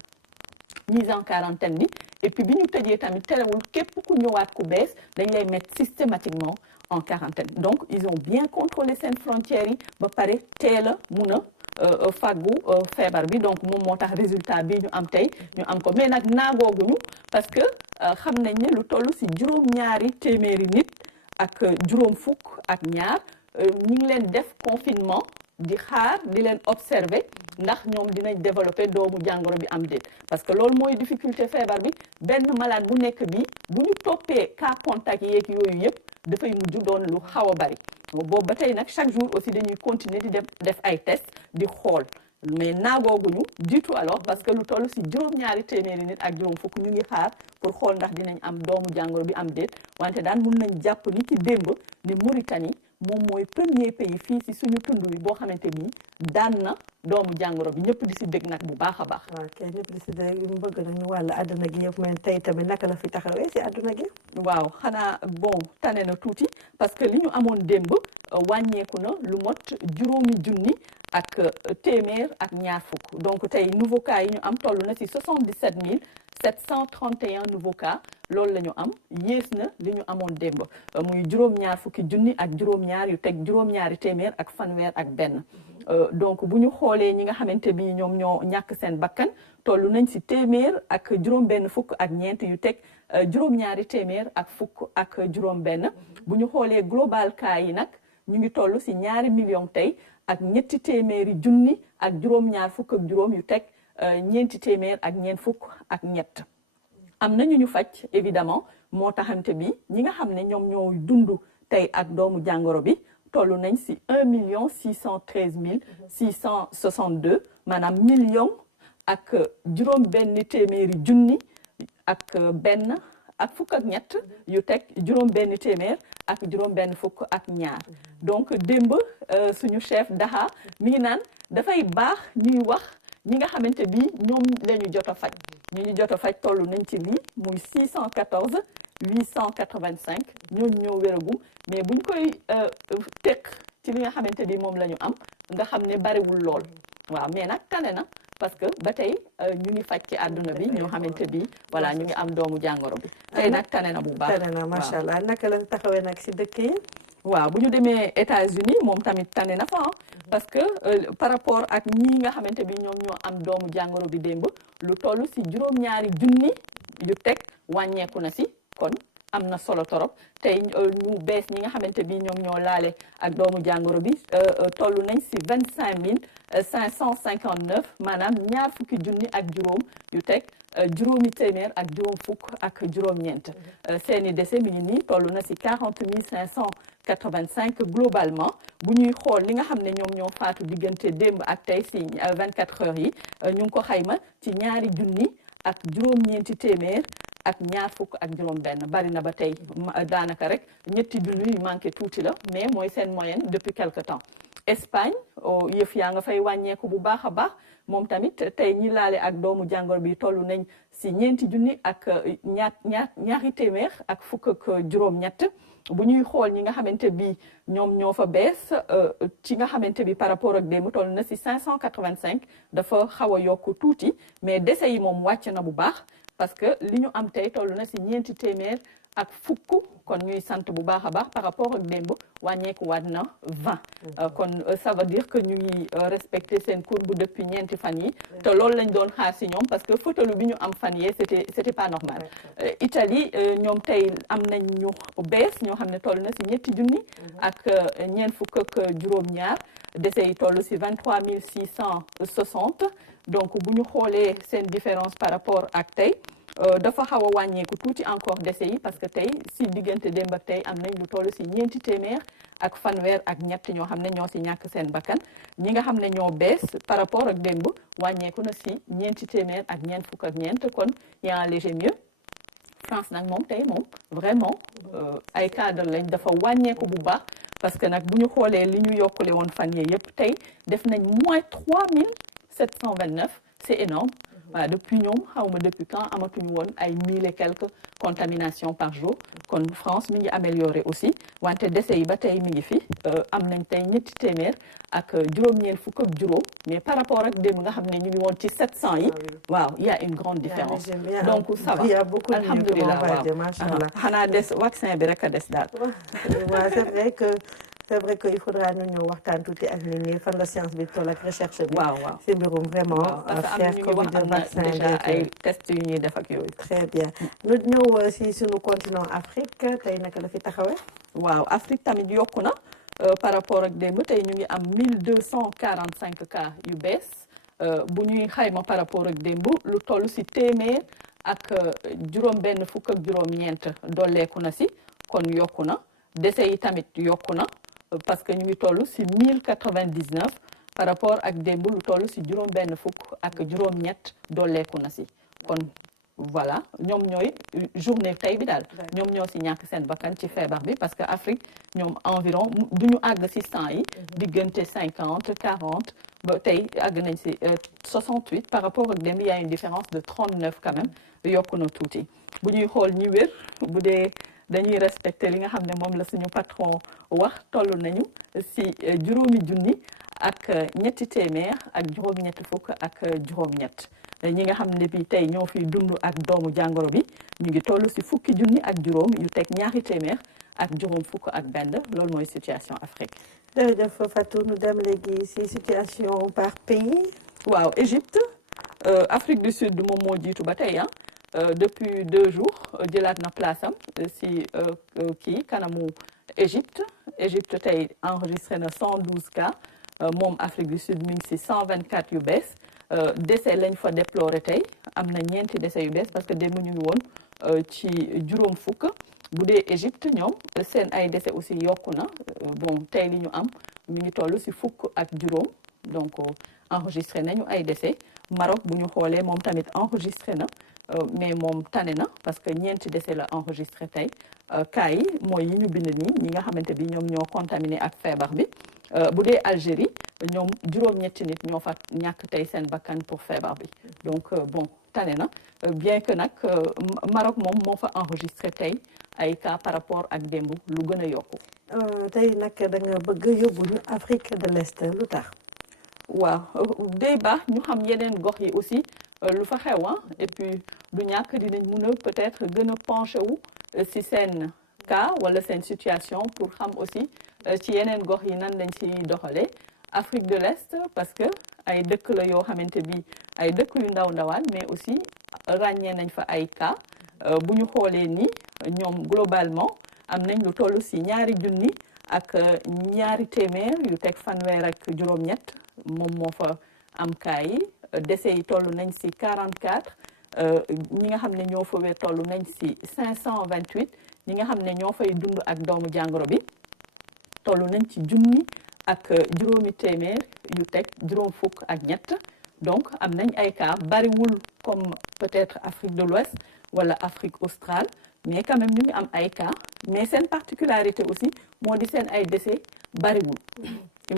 mise en quarantaine bi et puis bi ñu tëjee tamit terewul képp ku ñëwaat ku bees dañ lay mettre systématiquement en quarantaine donc ils ont bien contrôlé seen frontières yi ba pare teel a mun a fàggu feebar bi donc moom moo tax résultat bi ñu am tey ñu am ko mais nag naagooguñu parce que xam nañ ne lu toll ci juróom-ñaari téeméeri nit ak juróom fukk ak ñaar ñu ngi leen def confinement di xaar di leen observer ndax ñoom dinañ développer doomu jàngoro bi am déet parce que loolu mooy difficulté feebar bi benn malade bu nekk bi bu ñu toppee cas contact yeeg yooyu yëpp dafay mujj doon lu xaw a bari boobu ba tey nag chaque jour aussi dañuy continuer di def ay tests di xool mais naagooguñu du tout alors parce que lu toll ci juróom-ñaari téeméeri nit ak juróom fukk ñu ngi xaar pour xool ndax dinañ am doomu jàngoro bi am déet wante daan mun nañ jàpp ni ci démb ni Mauritanie moom mooy premier pays fii ci suñu tund wi boo xamante ni daan na doomu jàngoro bi ñëpp di ci dégg nag bu baax a baax. waaw kay ñëpp di ci dégg ñu bëgg nañu wàll àdduna gi yëpp mais tey tamit naka la fi taxawee ci àdduna gi. waaw xanaa bon tane na tuuti parce que li ñu amoon démb wàññeeku na lu mot juróomi junni ak téeméer ak ñaar fukk donc tey nouveau cas yi ñu am toll na ci 77 731 nouveaux cas loolu la ñu am yées na li ñu amoon démb muy juróom-ñaar fukki junni ak juróom-ñaar yu teg juróom-ñaari téeméer ak fanweer ak benn donc bu ñu xoolee ñi nga xamante bi ñoom ñoo ñàkk seen bakkan toll nañ ci téeméer ak juróom-benn fukk ak ñeent yu teg juróom-ñaari téeméer ak fukk ak juróom-benn bu ñu xoolee global cas yi nag ñu ngi toll ci 2 millions tey ak ñetti téeméeri junni ak juróom-ñaar fukk ak juróom yu teg ñeenti téeméer ak ñeent fukk ak ñett am nañu ñu faj évidemment moo taxante bi ñi nga xam ne ñoom ñoo dund tey ak doomu jàngoro bi toll nañ ci 1 613 662 maanaam million ak juróom benn téeméeri junni ak benn ak fukk ak ñett yu teg juróom benn téeméer ak juróom benn fukk ak ñaar donc démb suñu chef Daha mi ngi naan dafay baax ñuy wax ñi nga xamante bi ñoom la ñu jot a faj ñu jot a faj toll nañ ci lii muy 614 885 ñooñu ñoo wéragum mais buñ koy teg ci li nga xamante bi moom la ñu am nga xam ne bariwul lool waaw mais nag tane na parce que ba tey ñu ngi faj ci àdduna bi ñoo xamante bi voilà ñu ngi am doomu jàngoro bi tey nag tane na bu baax tane na macha allah naka la taxawee nag si dëkk yi waaw bu ñu demee États-Unis moom tamit tane na fa parce que par rapport ak ñii nga xamante bi ñoom ñoo am doomu jàngoro bi démb lu toll si juróom-ñaari junni yu teg wàññeeku na si kon am na solo torop tey ñu bees ñi nga xamante bi ñoom ñoo laale ak doomu jàngoro bi toll nañ si 25 559 maanaam ñaar fukki junni ak juróom yu teg juróomi téeméer ak juróom fukk ak juróom-ñeent seeni décès mi ngi nii toll na si 40 585 globalement bu ñuy xool li nga xam ne ñoom ñoo faatu diggante démb ak tey si 24 heures yi ñu ngi ko xayma ci ñaari junni ak juróom-ñeenti téeméer ak ñaar fukk ak juróom-benn bari na ba tey daanaka rek ñetti junni yu manqué tuuti la mais mooy seen moyenne depuis quelque temps. Espagne yëf yaa nga fay wàññeeku bu baax a baax moom tamit tey ñi laale ak doomu jàngoro bi toll nañ si ñeenti junni ak ñaari téeméer ak fukk ak juróom-ñett bu ñuy xool ñi nga xamante bi ñoom ñoo fa bees ci nga xamante bi par rapport ak démb toll na si 585 dafa xaw a yokk tuuti mais décès yi moom wàcc na bu baax parce que li ñu am tey toll na si ñeenti téeméer ak fukk kon ñuy sant bu baax a baax par rapport ak démb wàññeeku waat na 20 kon ça veut dire que ñu ngi respecté seen courbe depuis ñeenti fan yi te loolu lañ doon xaar si ñoom parce que photo bi ñu am fan yee c'était pas normal Italie ñoom tey am nañ ñu bees ñoo xam ne toll na si ñetti junni ak ñeent fukk ak juróom-ñaar décès yi toll si 23 660 donc bu ñu xoolee seen différence par rapport ak tey dafa xaw a wàññeeku tuuti encore décès yi parce que tey si diggante démb ak tey am nañ lu toll si ñeenti téeméer ak fanweer ak ñett ñoo xam ne ñoo si ñàkk seen bakkan ñi nga xam ne ñoo bees par rapport ak démb wàññeeku na si ñeenti téeméer ak ñeent fukk ak ñeent kon y a un léger mieux France nag moom tey moom vraiment ay cadre lañ dafa wàññeeku bu baax parce que nag bu ñu xoolee li ñu yokkule woon fan yii yëpp tey def nañ moins 3729 c'est énorme voilà depuis ñoom xawma depuis quand amatuñu woon ay 1000 et quelques contaminations par jour kon France mi ngi amélioré aussi wante décès yi ba tey mi ngi fi am nañ tey ñetti téeméer ak juróom-ñeent fukk ak juróom mais par rapport ak démb nga xam ne ñu ngi woon ci 700 yi waaw il y a une grande différence donc ça va alhamdulilah waaw xanaa des vaccin bi rek a des daal waaw c'est vrai que il faudra ñu ñëw waxtaan tuuti ak nit ñi fan la science bi toll ak recherche bi. waaw si mbirum vraiment. faire Covid vaccin déjà ay test yu ñuy def ak yooyu. très bien ñu ñëw si sunu continent Afrique tey naka la fi taxawee. waaw Afrique tamit yokku na par rapport ak démb tey ñu ngi am 1245 cas yu bees bu ñuy xayma par rapport ak démb lu toll si téeméer ak juróom-benn fukk ak juróom-ñeent dolleeku na si kon yokku na décès yi tamit yokku na. parce que ñu ngi toll si 1099 par rapport ak démb lu toll si juróom-benn fukk ak juróom-ñett dolleeku na si kon voilà ñoom ñooy journée tey bi daal ñoom ñoo si ñàkk seen bakkan ci feebar bi parce que Afrique ñoom environ du ñu àgg si 100 yi diggante 50 40 ba tey àgg nañ si 68 par rapport ak démb y a une différence de 39 quand même yokku na tuuti bu ñuy xool ñi wér bu dee dañuy respecter li nga xam ne moom la suñu patron wax toll nañu si juróomi junni ak ñetti téeméer ak juróom-ñett fukk ak juróom-ñett ñi nga xam ne bi tey ñoo fi dund ak doomu jàngoro bi ñu ngi toll si fukki junni ak juróom yu teg ñaari téeméer ak juróom fukk ak benn loolu mooy situation Afrique. jërëjëf Fatou ñu dem léegi si situation par pays. waaw Égypte Afrique du Sud moom moo jiitu ba tey depuis 2 jours jëlaat na place am si kii kanamu Égypte tey enregistré na 112 cas moom Afrique du Sud mi ngi si 124 yu bees décès lañ fa déploré tey am na ñeenti décès yu bees parce que démb ñu ngi woon ci juróom fukk bu dee Égypte ñoom seen ay décès aussi yokku na bon tey li ñu am mi ngi toll si fukk ak juróom donc enregistré nañu ay décès Maroc bu ñu xoolee moom tamit enregistré na mais moom tane na parce que ñeenti décès la enregistré tey cas yi mooy yi ñu bind nii ñi nga xamante bi ñoom ñoo contaminé ak feebar bi bu dee Algérie ñoom juróom-ñetti nit ñoo fa ñàkk tey seen bakkan pour feebar bi donc bon tane na bien que nag Maroc moom moo fa enregistré tey ay cas par rapport ak démb lu gën a yokku. tey nag da nga bëgg yóbbu ñu Afrique de l'Est lu tax. waaw day baax ñu xam yeneen gox yi aussi lu fa xew et puis du ñàkk dinañ mun a peut-être gën a penché wu si seen cas wala seen situation pour xam aussi ci yeneen gox yi nan lañ ci doxalee Afrique de l'Est parce que ay dëkk la yoo xamante bi ay dëkk yu ndaw ndawaan mais aussi ràññee nañ fa ay cas bu ñu xoolee ni ñoom globalement am nañ lu toll si ñaari junni ak ñaari téeméer yu teg fanweer ak juróom-ñett moom moo fa am cas yi décès yi toll nañ si 44 ñi nga xam ne ñoo fa wér toll nañ si 528 ñi nga xam ne ñoo fay dund ak doomu jàngoro bi toll nañ ci junni ak juróomi téeméer yu teg juróom fukk ak ñett donc am nañ ay cas bariwul comme peut-être Afrique de l'Ouest wala Afrique australe mais quand même ñu ngi am ay cas mais seen particularité aussi moo di seen ay décès bariwul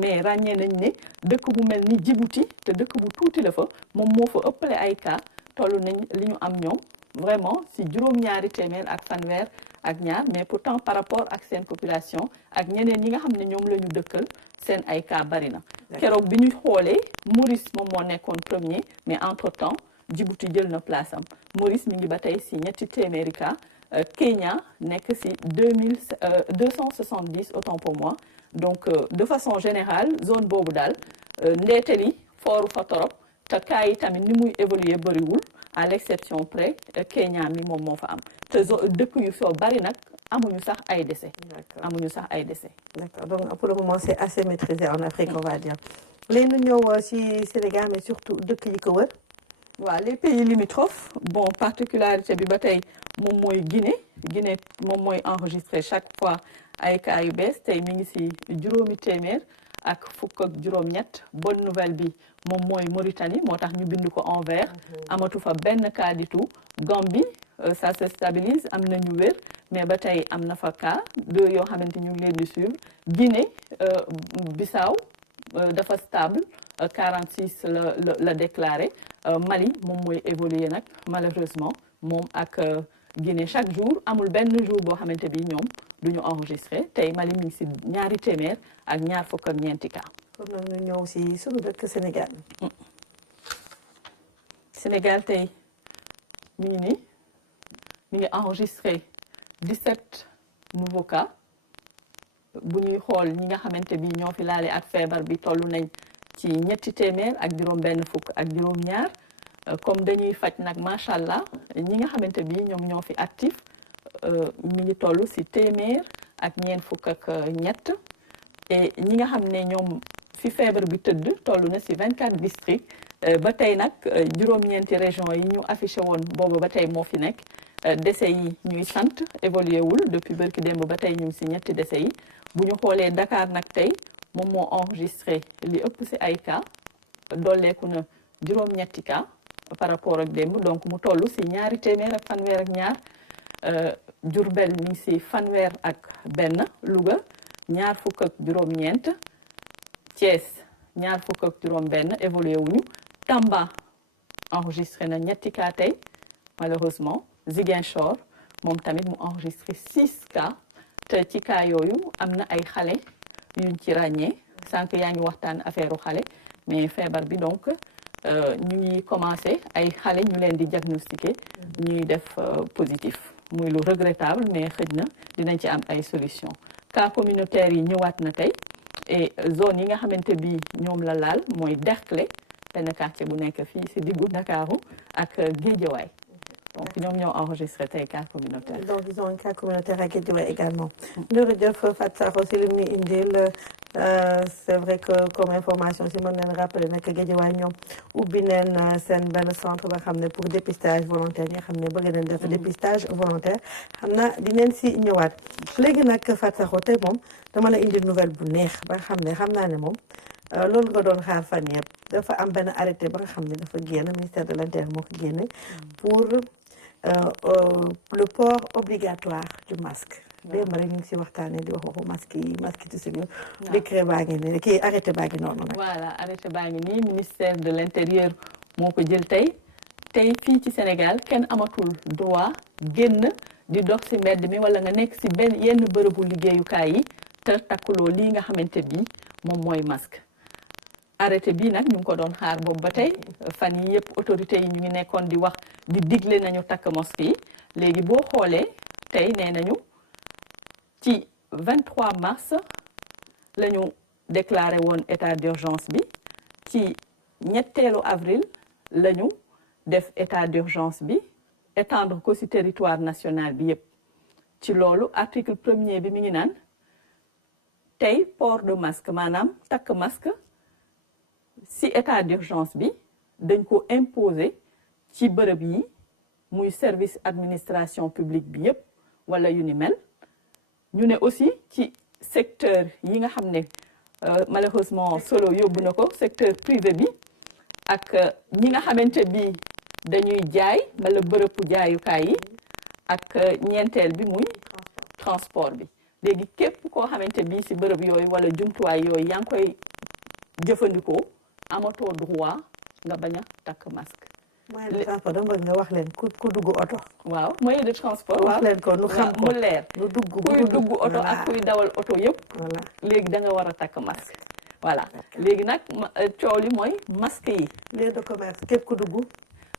mais ràññee nañ ne dëkk bu mel ni Djibouti te dëkk bu tuuti la fa moom moo fa ëppale ay cas toll nañ li ñu am ñoom vraiment si juróom-ñaari téeméer ak fanweer ak ñaar mais pourtant par rapport ak seen population ak ñeneen ñi nga xam ne ñoom la ñu dëkkal seen ay cas bari na keroog bi ñu xoolee Maurice moom moo nekkoon premier mais entre temps Djibouti jël na place am Maurice mi ngi ba tey si ñetti téeméeri cas Kenya nekk si 270 autant pour moi donc de façon générale zone boobu daal ndeeteli fooru fa torop te cas yi tamit ni muy évoluer bëriwul à l'exception près Kenya mi moom moo fa am te dëkk yu soo bari nag amuñu sax ay décès. amuñu sax ay décès. D'accord donc pour le moment c'est assez maîtrisé en Afrique on va dire léegi ñu ñëw ci Sénégal mais surtout dëkk yi ko wër. waaw les pays limitrophes bon particularité bi ba tey moom mooy Guinée moom mooy enregistré chaque fois ay cas yu bees tey mi ngi ci juróomi téeméer ak fukk ak juróom-ñett bonne nouvelle bi moom mooy Mauritanie moo tax ñu bind ko en vert amatu fa benn cas du tout Gambie ça se stabilise am na ñu wér mais ba tey am na fa cas deux yoo xamante ñu ngi leen di suivre Guinée Bissau dafa stable 46 la déclaré Mali moom mooy évoluer nag malheureusement moom ak Guinée chaque jour amul benn jour boo xamante bi ñoom du ñu enregistré tey Mali mi ngi si ñaari téeméer ak ñaar fukk ak ñeenti cas. kon nag ñu ñëw si sunu dëkk Sénégal. Sénégal tey mi ngi nii mi ngi enregistré 17 nouveaux cas bu ñuy xool ñi nga xamante bi ñoo fi laale ak feebar bi tollu nañ ci ñetti téeméer ak juróom-benn fukk ak juróom-ñaar comme dañuy faj nag macha allah ñi nga xamante bi ñoom ñoo fi actif mi ngi toll si téeméer ak ñeent fukk ak ñett et ñi nga xam ne ñoom fi feebar bi tëdd toll na si 24 districts ba tey nag juróom-ñeenti région yi ñu affiché woon boobu ba tey moo fi nekk décès yi ñuy sant évolué wul depuis bërki démb ba tey ñu ngi si ñetti décès yi bu ñu xoolee Dakar nag tey moom moo enregistré li ëpp si ay cas dolleeku na juróom-ñetti cas par rapport ak démb donc mu toll si ñaari téeméer ak fanweer ak ñaar Diourbel mi ngi si fanweer ak benn Louga ñaar fukk ak juróom-ñeent Thiès ñaar fukk ak juróom-benn évolué wuñu Tamba enregistré na ñetti cas tey malheureusement Ziguinchor moom tamit mu enregistré 6 cas te ci cas yooyu am na ay xale yuñ ci ràññee sànq yaa ngi waxtaan affaire u xale mais feebar bi donc ñu ngi commencé ay xale ñu leen di diagnostiquer ñuy def positif muy lu regrettable mais xëj na dinañ ci am ay solution cas communautaire yi ñëwaat na tey et zone yi nga xamante bi ñoom la laal mooy Derklé benn quartier bu nekk fii si diggu Ndakaaru ak Guédiawaye donc ñoom ñoo enregistré tey cas communautaire. donc ils ont un cas communautaire à Guédiawaye également. jërëjëf Fatou Sakho si li muy indil c'est vrai que comme information si mën nañu rappeler nag Guédiawaye ñoom ubbi neen seen benn centre ba xam ne pour dépistage volontaire nga xam ne bëgg nañ def dépistage volontaire xam naa dinañ si ñëwaat léegi nag Fatou Sakho tey moom dama la indil nouvelle bu neex ba xam naa ne moom. loolu nga doon xaar fan yëpp dafa am benn arrêté ba nga xam ne dafa génn ministère de l'Intérieur moo ko génne pour le port obligatoire du masque. démb rek ñu ngi si waxtaanee di wax waxu masque yi ci suñu décret baa ngi ne kii arrêté baa ngi noonu nag. voilà arrêté baa ngi nii ministère de l'Intérieur moo ko jël tey fii ci Sénégal kenn amatul droit génn di dox si mbedd mi wala nga nekk si yenn bërëbu liggéeyukaay yi te takkuloo lii nga xamante bi moom mooy masque. arrêté bii nag ñu ngi ko doon xaar boobu ba tey fan yi yëpp autorités yi ñu ngi nekkoon di wax di digle nañu takk masque yi léegi boo xoolee tey nee nañu ci 23 mars la ñu déclaré woon état d'urgence bi ci ñetteelu avril la ñu def état d'urgence bi étendre ko ci territoire national bi yëpp ci loolu article 1er bi mi ngi naan tey port de masque maanaam takk masque si état d'urgence bi dañ ko imposer ci bërëb yi muy service administration publique bi yépp wala yu ni mel ñu ne aussi ci secteur yi nga xam ne malheureusement solo yóbbu na ko secteur privé bi ak ñi nga xamante bi dañuy jaay wala bërëbu jaayukaay yi ak ñeenteel bi muy transport bi léegi képp koo xamante bi si bërëb yooyu wala jumtuwaay yooyu yaa ngi koy jëfandikoo amatoo droit nga bañ a takk masque. moyen de transport dama bëgg nga wax leen ku dugg oto. waaw moyen de transport. wax leen ko nu xam ko mu leer. kuy dugg oto ak kuy dawal oto yëpp. léegi da nga war a takk masque. voilà léegi nag coow li mooy masque yi. lieu de commerce képp ku dugg.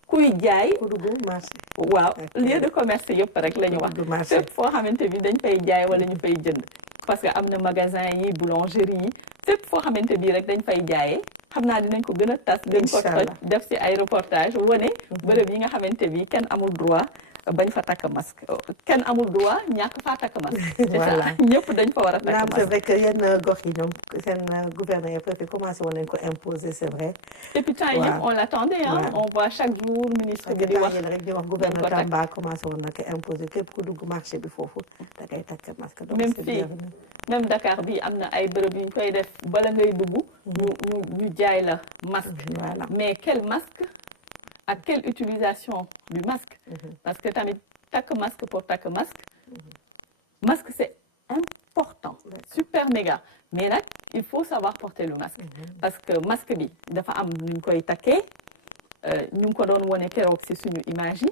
kuy jaay ku dugg marché. waaw lieu de commerce yëpp rek la ñu wax. fépp foo xamante bi dañ fay jaay wala ñu fay jënd. parce que am na magasin yi boulangerie yi fépp foo xamante bi rek dañ fay jaayee. xam naa dinañ ko gën a tas gën ko def ci ay reportage wane bërëb yi nga xamante bi kenn amul droit bañ fa takk masque kenn amul droit ñàkk faa takk masque c'est ça ñëpp dañ fa war a takk masque c'est vrai que yenn gox yi ñoom seen gouverneur yi préfet commencé woon nañ ko imposer c'est vrai depuis temps yëpp on l'attendait on voit chaque jour ministre bi di wax rek di wax gouverneur Tamba commencé woon na ko imposer képp ku dugg marché bi foofu da ngay takk masque même fii même Dakar bi am na ay bërëb yu ñu koy def bala ngay dugg ñu jaay la masque mais quel masque ak quelle utilisation du masque parce que tamit takk masque pour takk masque masque c'est important super méga mais nag il faut savoir porter le masque parce que masque bi dafa am nu ñu koy takkee ñu ngi ko doon wone keroog ci suñu image yi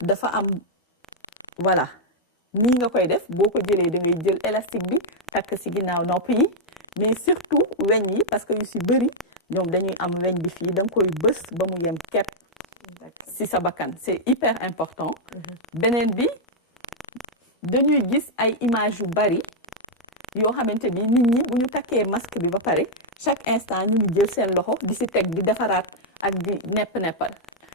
dafa am voilà nii nga koy def boo ko jëlee da ngay jël élastique bi takk ci ginnaaw nopp yi mais surtout weñ yi parce que yu ci bëri ñoom dañuy am weñ bi fii da nga koy bës ba mu yem kepp ci sa bakkan c'est hyper important beneen bi dañuy gis ay image yu bari yoo xamante bi nit ñi bu ñu takkee masque bi ba pare chaque instant ñu ngi jël seen loxo di ci teg di defaraat ak di nepp-neppal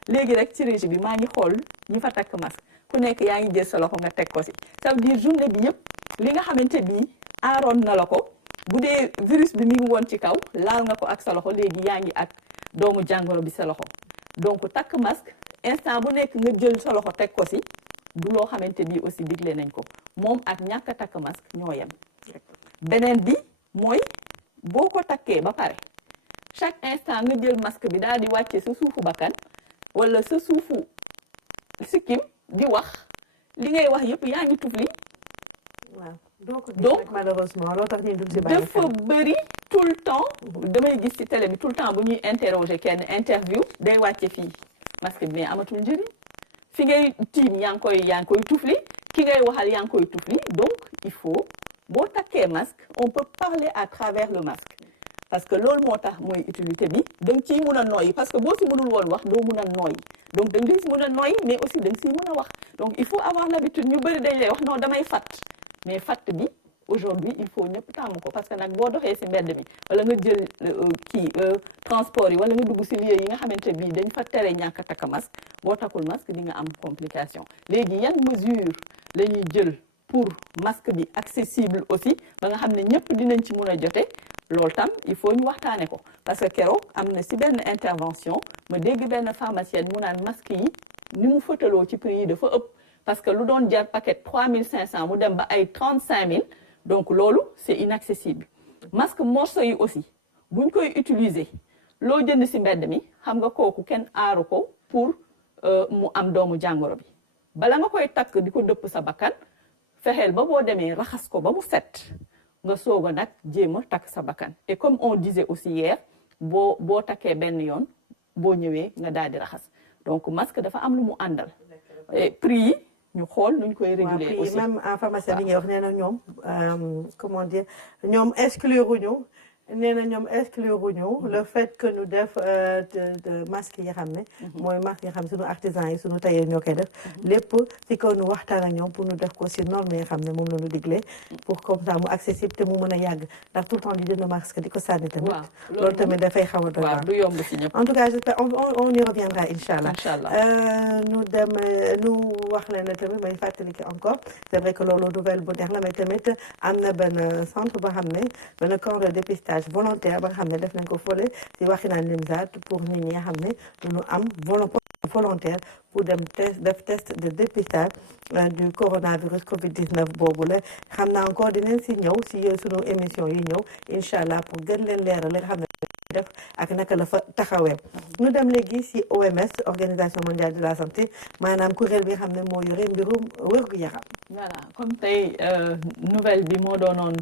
léegi rek ci régie bi maa ngi xool ñu fa takk masque ku nekk yaa ngi jël sa loxo nga teg ko ci ça veut dire journée bi yëpp li nga xamante bi aaroon na la ko bu dee virus bi mi ngi woon ci kaw laal nga ko ak sa loxo léegi yaa ngi ak doomu jàngoro bi sa loxo donc takk masque instant bu nekk nga jël sa loxo teg ko ci du loo xamante bi aussi digle nañ ko moom ak ñàkk a takk masque ñoo yem beneen bi mooy boo ko takkee ba pare chaque instant nga jël masque bi daal di wàccee sa suufu bakkan wala sa suufu sikkim di wax li ngay wax yëpp yaa ngi tufli donc malheureusement loo tax ñuy dund ci bàyyi dafa bëri tout le temps damay gis ci télé bi tout le temps bu ñuy interroger kenn interview day wàcce fii masque bi mais amatul njëriñ fi ngay tiim yaa ngi koy tufli ki ngay waxal yaa ngi koy tufli donc il faut boo takkee masque on peut parler à travers le masque parce que loolu moo tax mooy utilité bi da nga ciy mun a noyyi parce que boo si mënul woon wax doo mun a noyyi donc da nga si mun a noyyi mais aussi da nga siy mun a wax donc il faut avoir l'habitude ñu bëri dañ lay wax non damay fatt mais fatt bi aujourd'hui il faut ñëpp tàmm ko parce que nag boo doxee si mbedd mi wala nga jël transport yi wala nga dugg si lieu yi nga xamante bi dañ fa tere ñàkk a takk masque boo takkul masque di nga am complication léegi yan mesure la ñuy jël pour masque bi accessible aussi ba nga xam ne ñëpp dinañ ci mun a jote loolu tam il faut ñu waxtaane ko parce que keroog am na si benn intervention ma dégg benn pharmacienne mu naan masque yi ni mu fëtaloo ci prix yi dafa ëpp parce que lu doon jar paquet 3500 mu dem ba ay 35000 donc loolu c'est inaccessible masque morceau yi aussi buñ koy utiliser loo jënd si mbedd mi xam nga kooku kenn aaru ko pour mu am doomu jàngoro bi bala nga koy takk di ko dëpp sa bakkan fexeel ba boo demee raxas ko ba mu set nga soog a nag jéem a takk sa bakkan et comme on disait aussi hier boo takkee benn yoon boo ñëwee nga daal di raxas donc masque dafa am lu mu àndal et prix yi ñu xool nuñ koy réguler aussi même en pharmacie bi ngay wax nee na ñoom comment dire ñoom exclure ñu le fait que ñu def masque yi xam ne mooy masque yi xam ne suñu artisan yi suñu tailleur ñoo koy def lépp ci kaw ñu waxtaan ak ñoom pour ñu def ko si norme yi xam ne moom la ñu digle pour comme ça mu accessible te mu mën a yàgg ndax tout le temps di jënd masque di ko sànni tamit loolu tamit dafay xaw a doy du yomb si ñëpp en tout cas j'espère on y reviendra inchallah ñu dem ñu wax leen tamit may fàttali ki encore c'est vrai que loolu nouvelle bu neex la mais tamit am na benn centre boo xam ne benn camp de dépistage volontaire ba nga xam ne def nañ ko fële ci Wakhinane Nimzatt pour nit ñi nga xam ne duñu am volontaire pour dem def test de dépistage du coronavirus Covid-19 boobu la xam naa encore dinañ si ñëw si sunu émission yi ñëw incha allah pour gën leen leeral li nga xam ne def ak naka la fa taxawee ñu dem léegi si OMS Organisation mondiale de la santé maanaam kuréel bi nga xam ne moo yore mbirum wér-gu-yaram. voilà comme tey nouvelle bi moo doonoon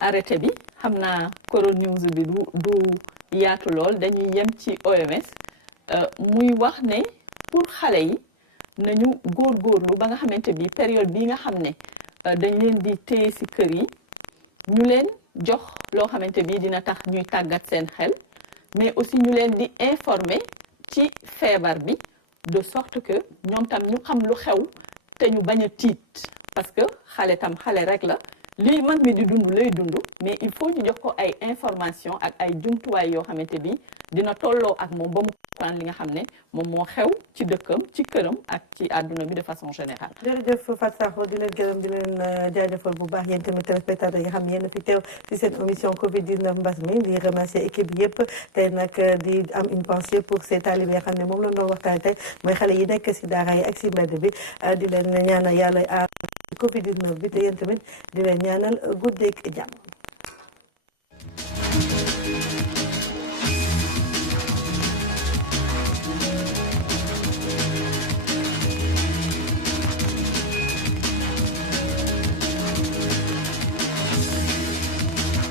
arrêté bi xam naa coronews bi du yaatu lool dañuy yem ci OMS muy wax ne pour xale yi nañu góorgóorlu ba nga xamante bi période bi nga xam ne dañ leen di téye ci kër yi ñu leen jox loo xamante bi dina tax ñuy tàggat seen xel mais aussi ñu leen di informer ci feebar bi de sorte que ñoom tam ñu xam lu xew te ñu bañ a tiit parce que xale tam xale rek la lii mag mi di dund lay dund mais il faut ñu jox ko ay information ak ay jumtuwaay yoo xamante bi dina tolloo ak moom ba mu comprendre li nga xam ne moom moo xew ci dëkkam ci këram ak ci àdduna bi de façon générale. jërëjëf Fatou Sakho di leen gërëm di leen jaajëfal bu baax yéen tamit téléspectateurs yi nga xam ne yéen a fi teew ci seen émission Covid-19 mbas mi di remercier équipe yëpp tey nag di am une pensée pour ces talibés yi nga xam ne moom la doon waxtaan tey mooy xale yi nekk ci daara yi ak ci mbedd bi di leen ñaanal yàlla aar Covid-19 bi te yéen tamit di leen ñaanal guddeeg jàmm.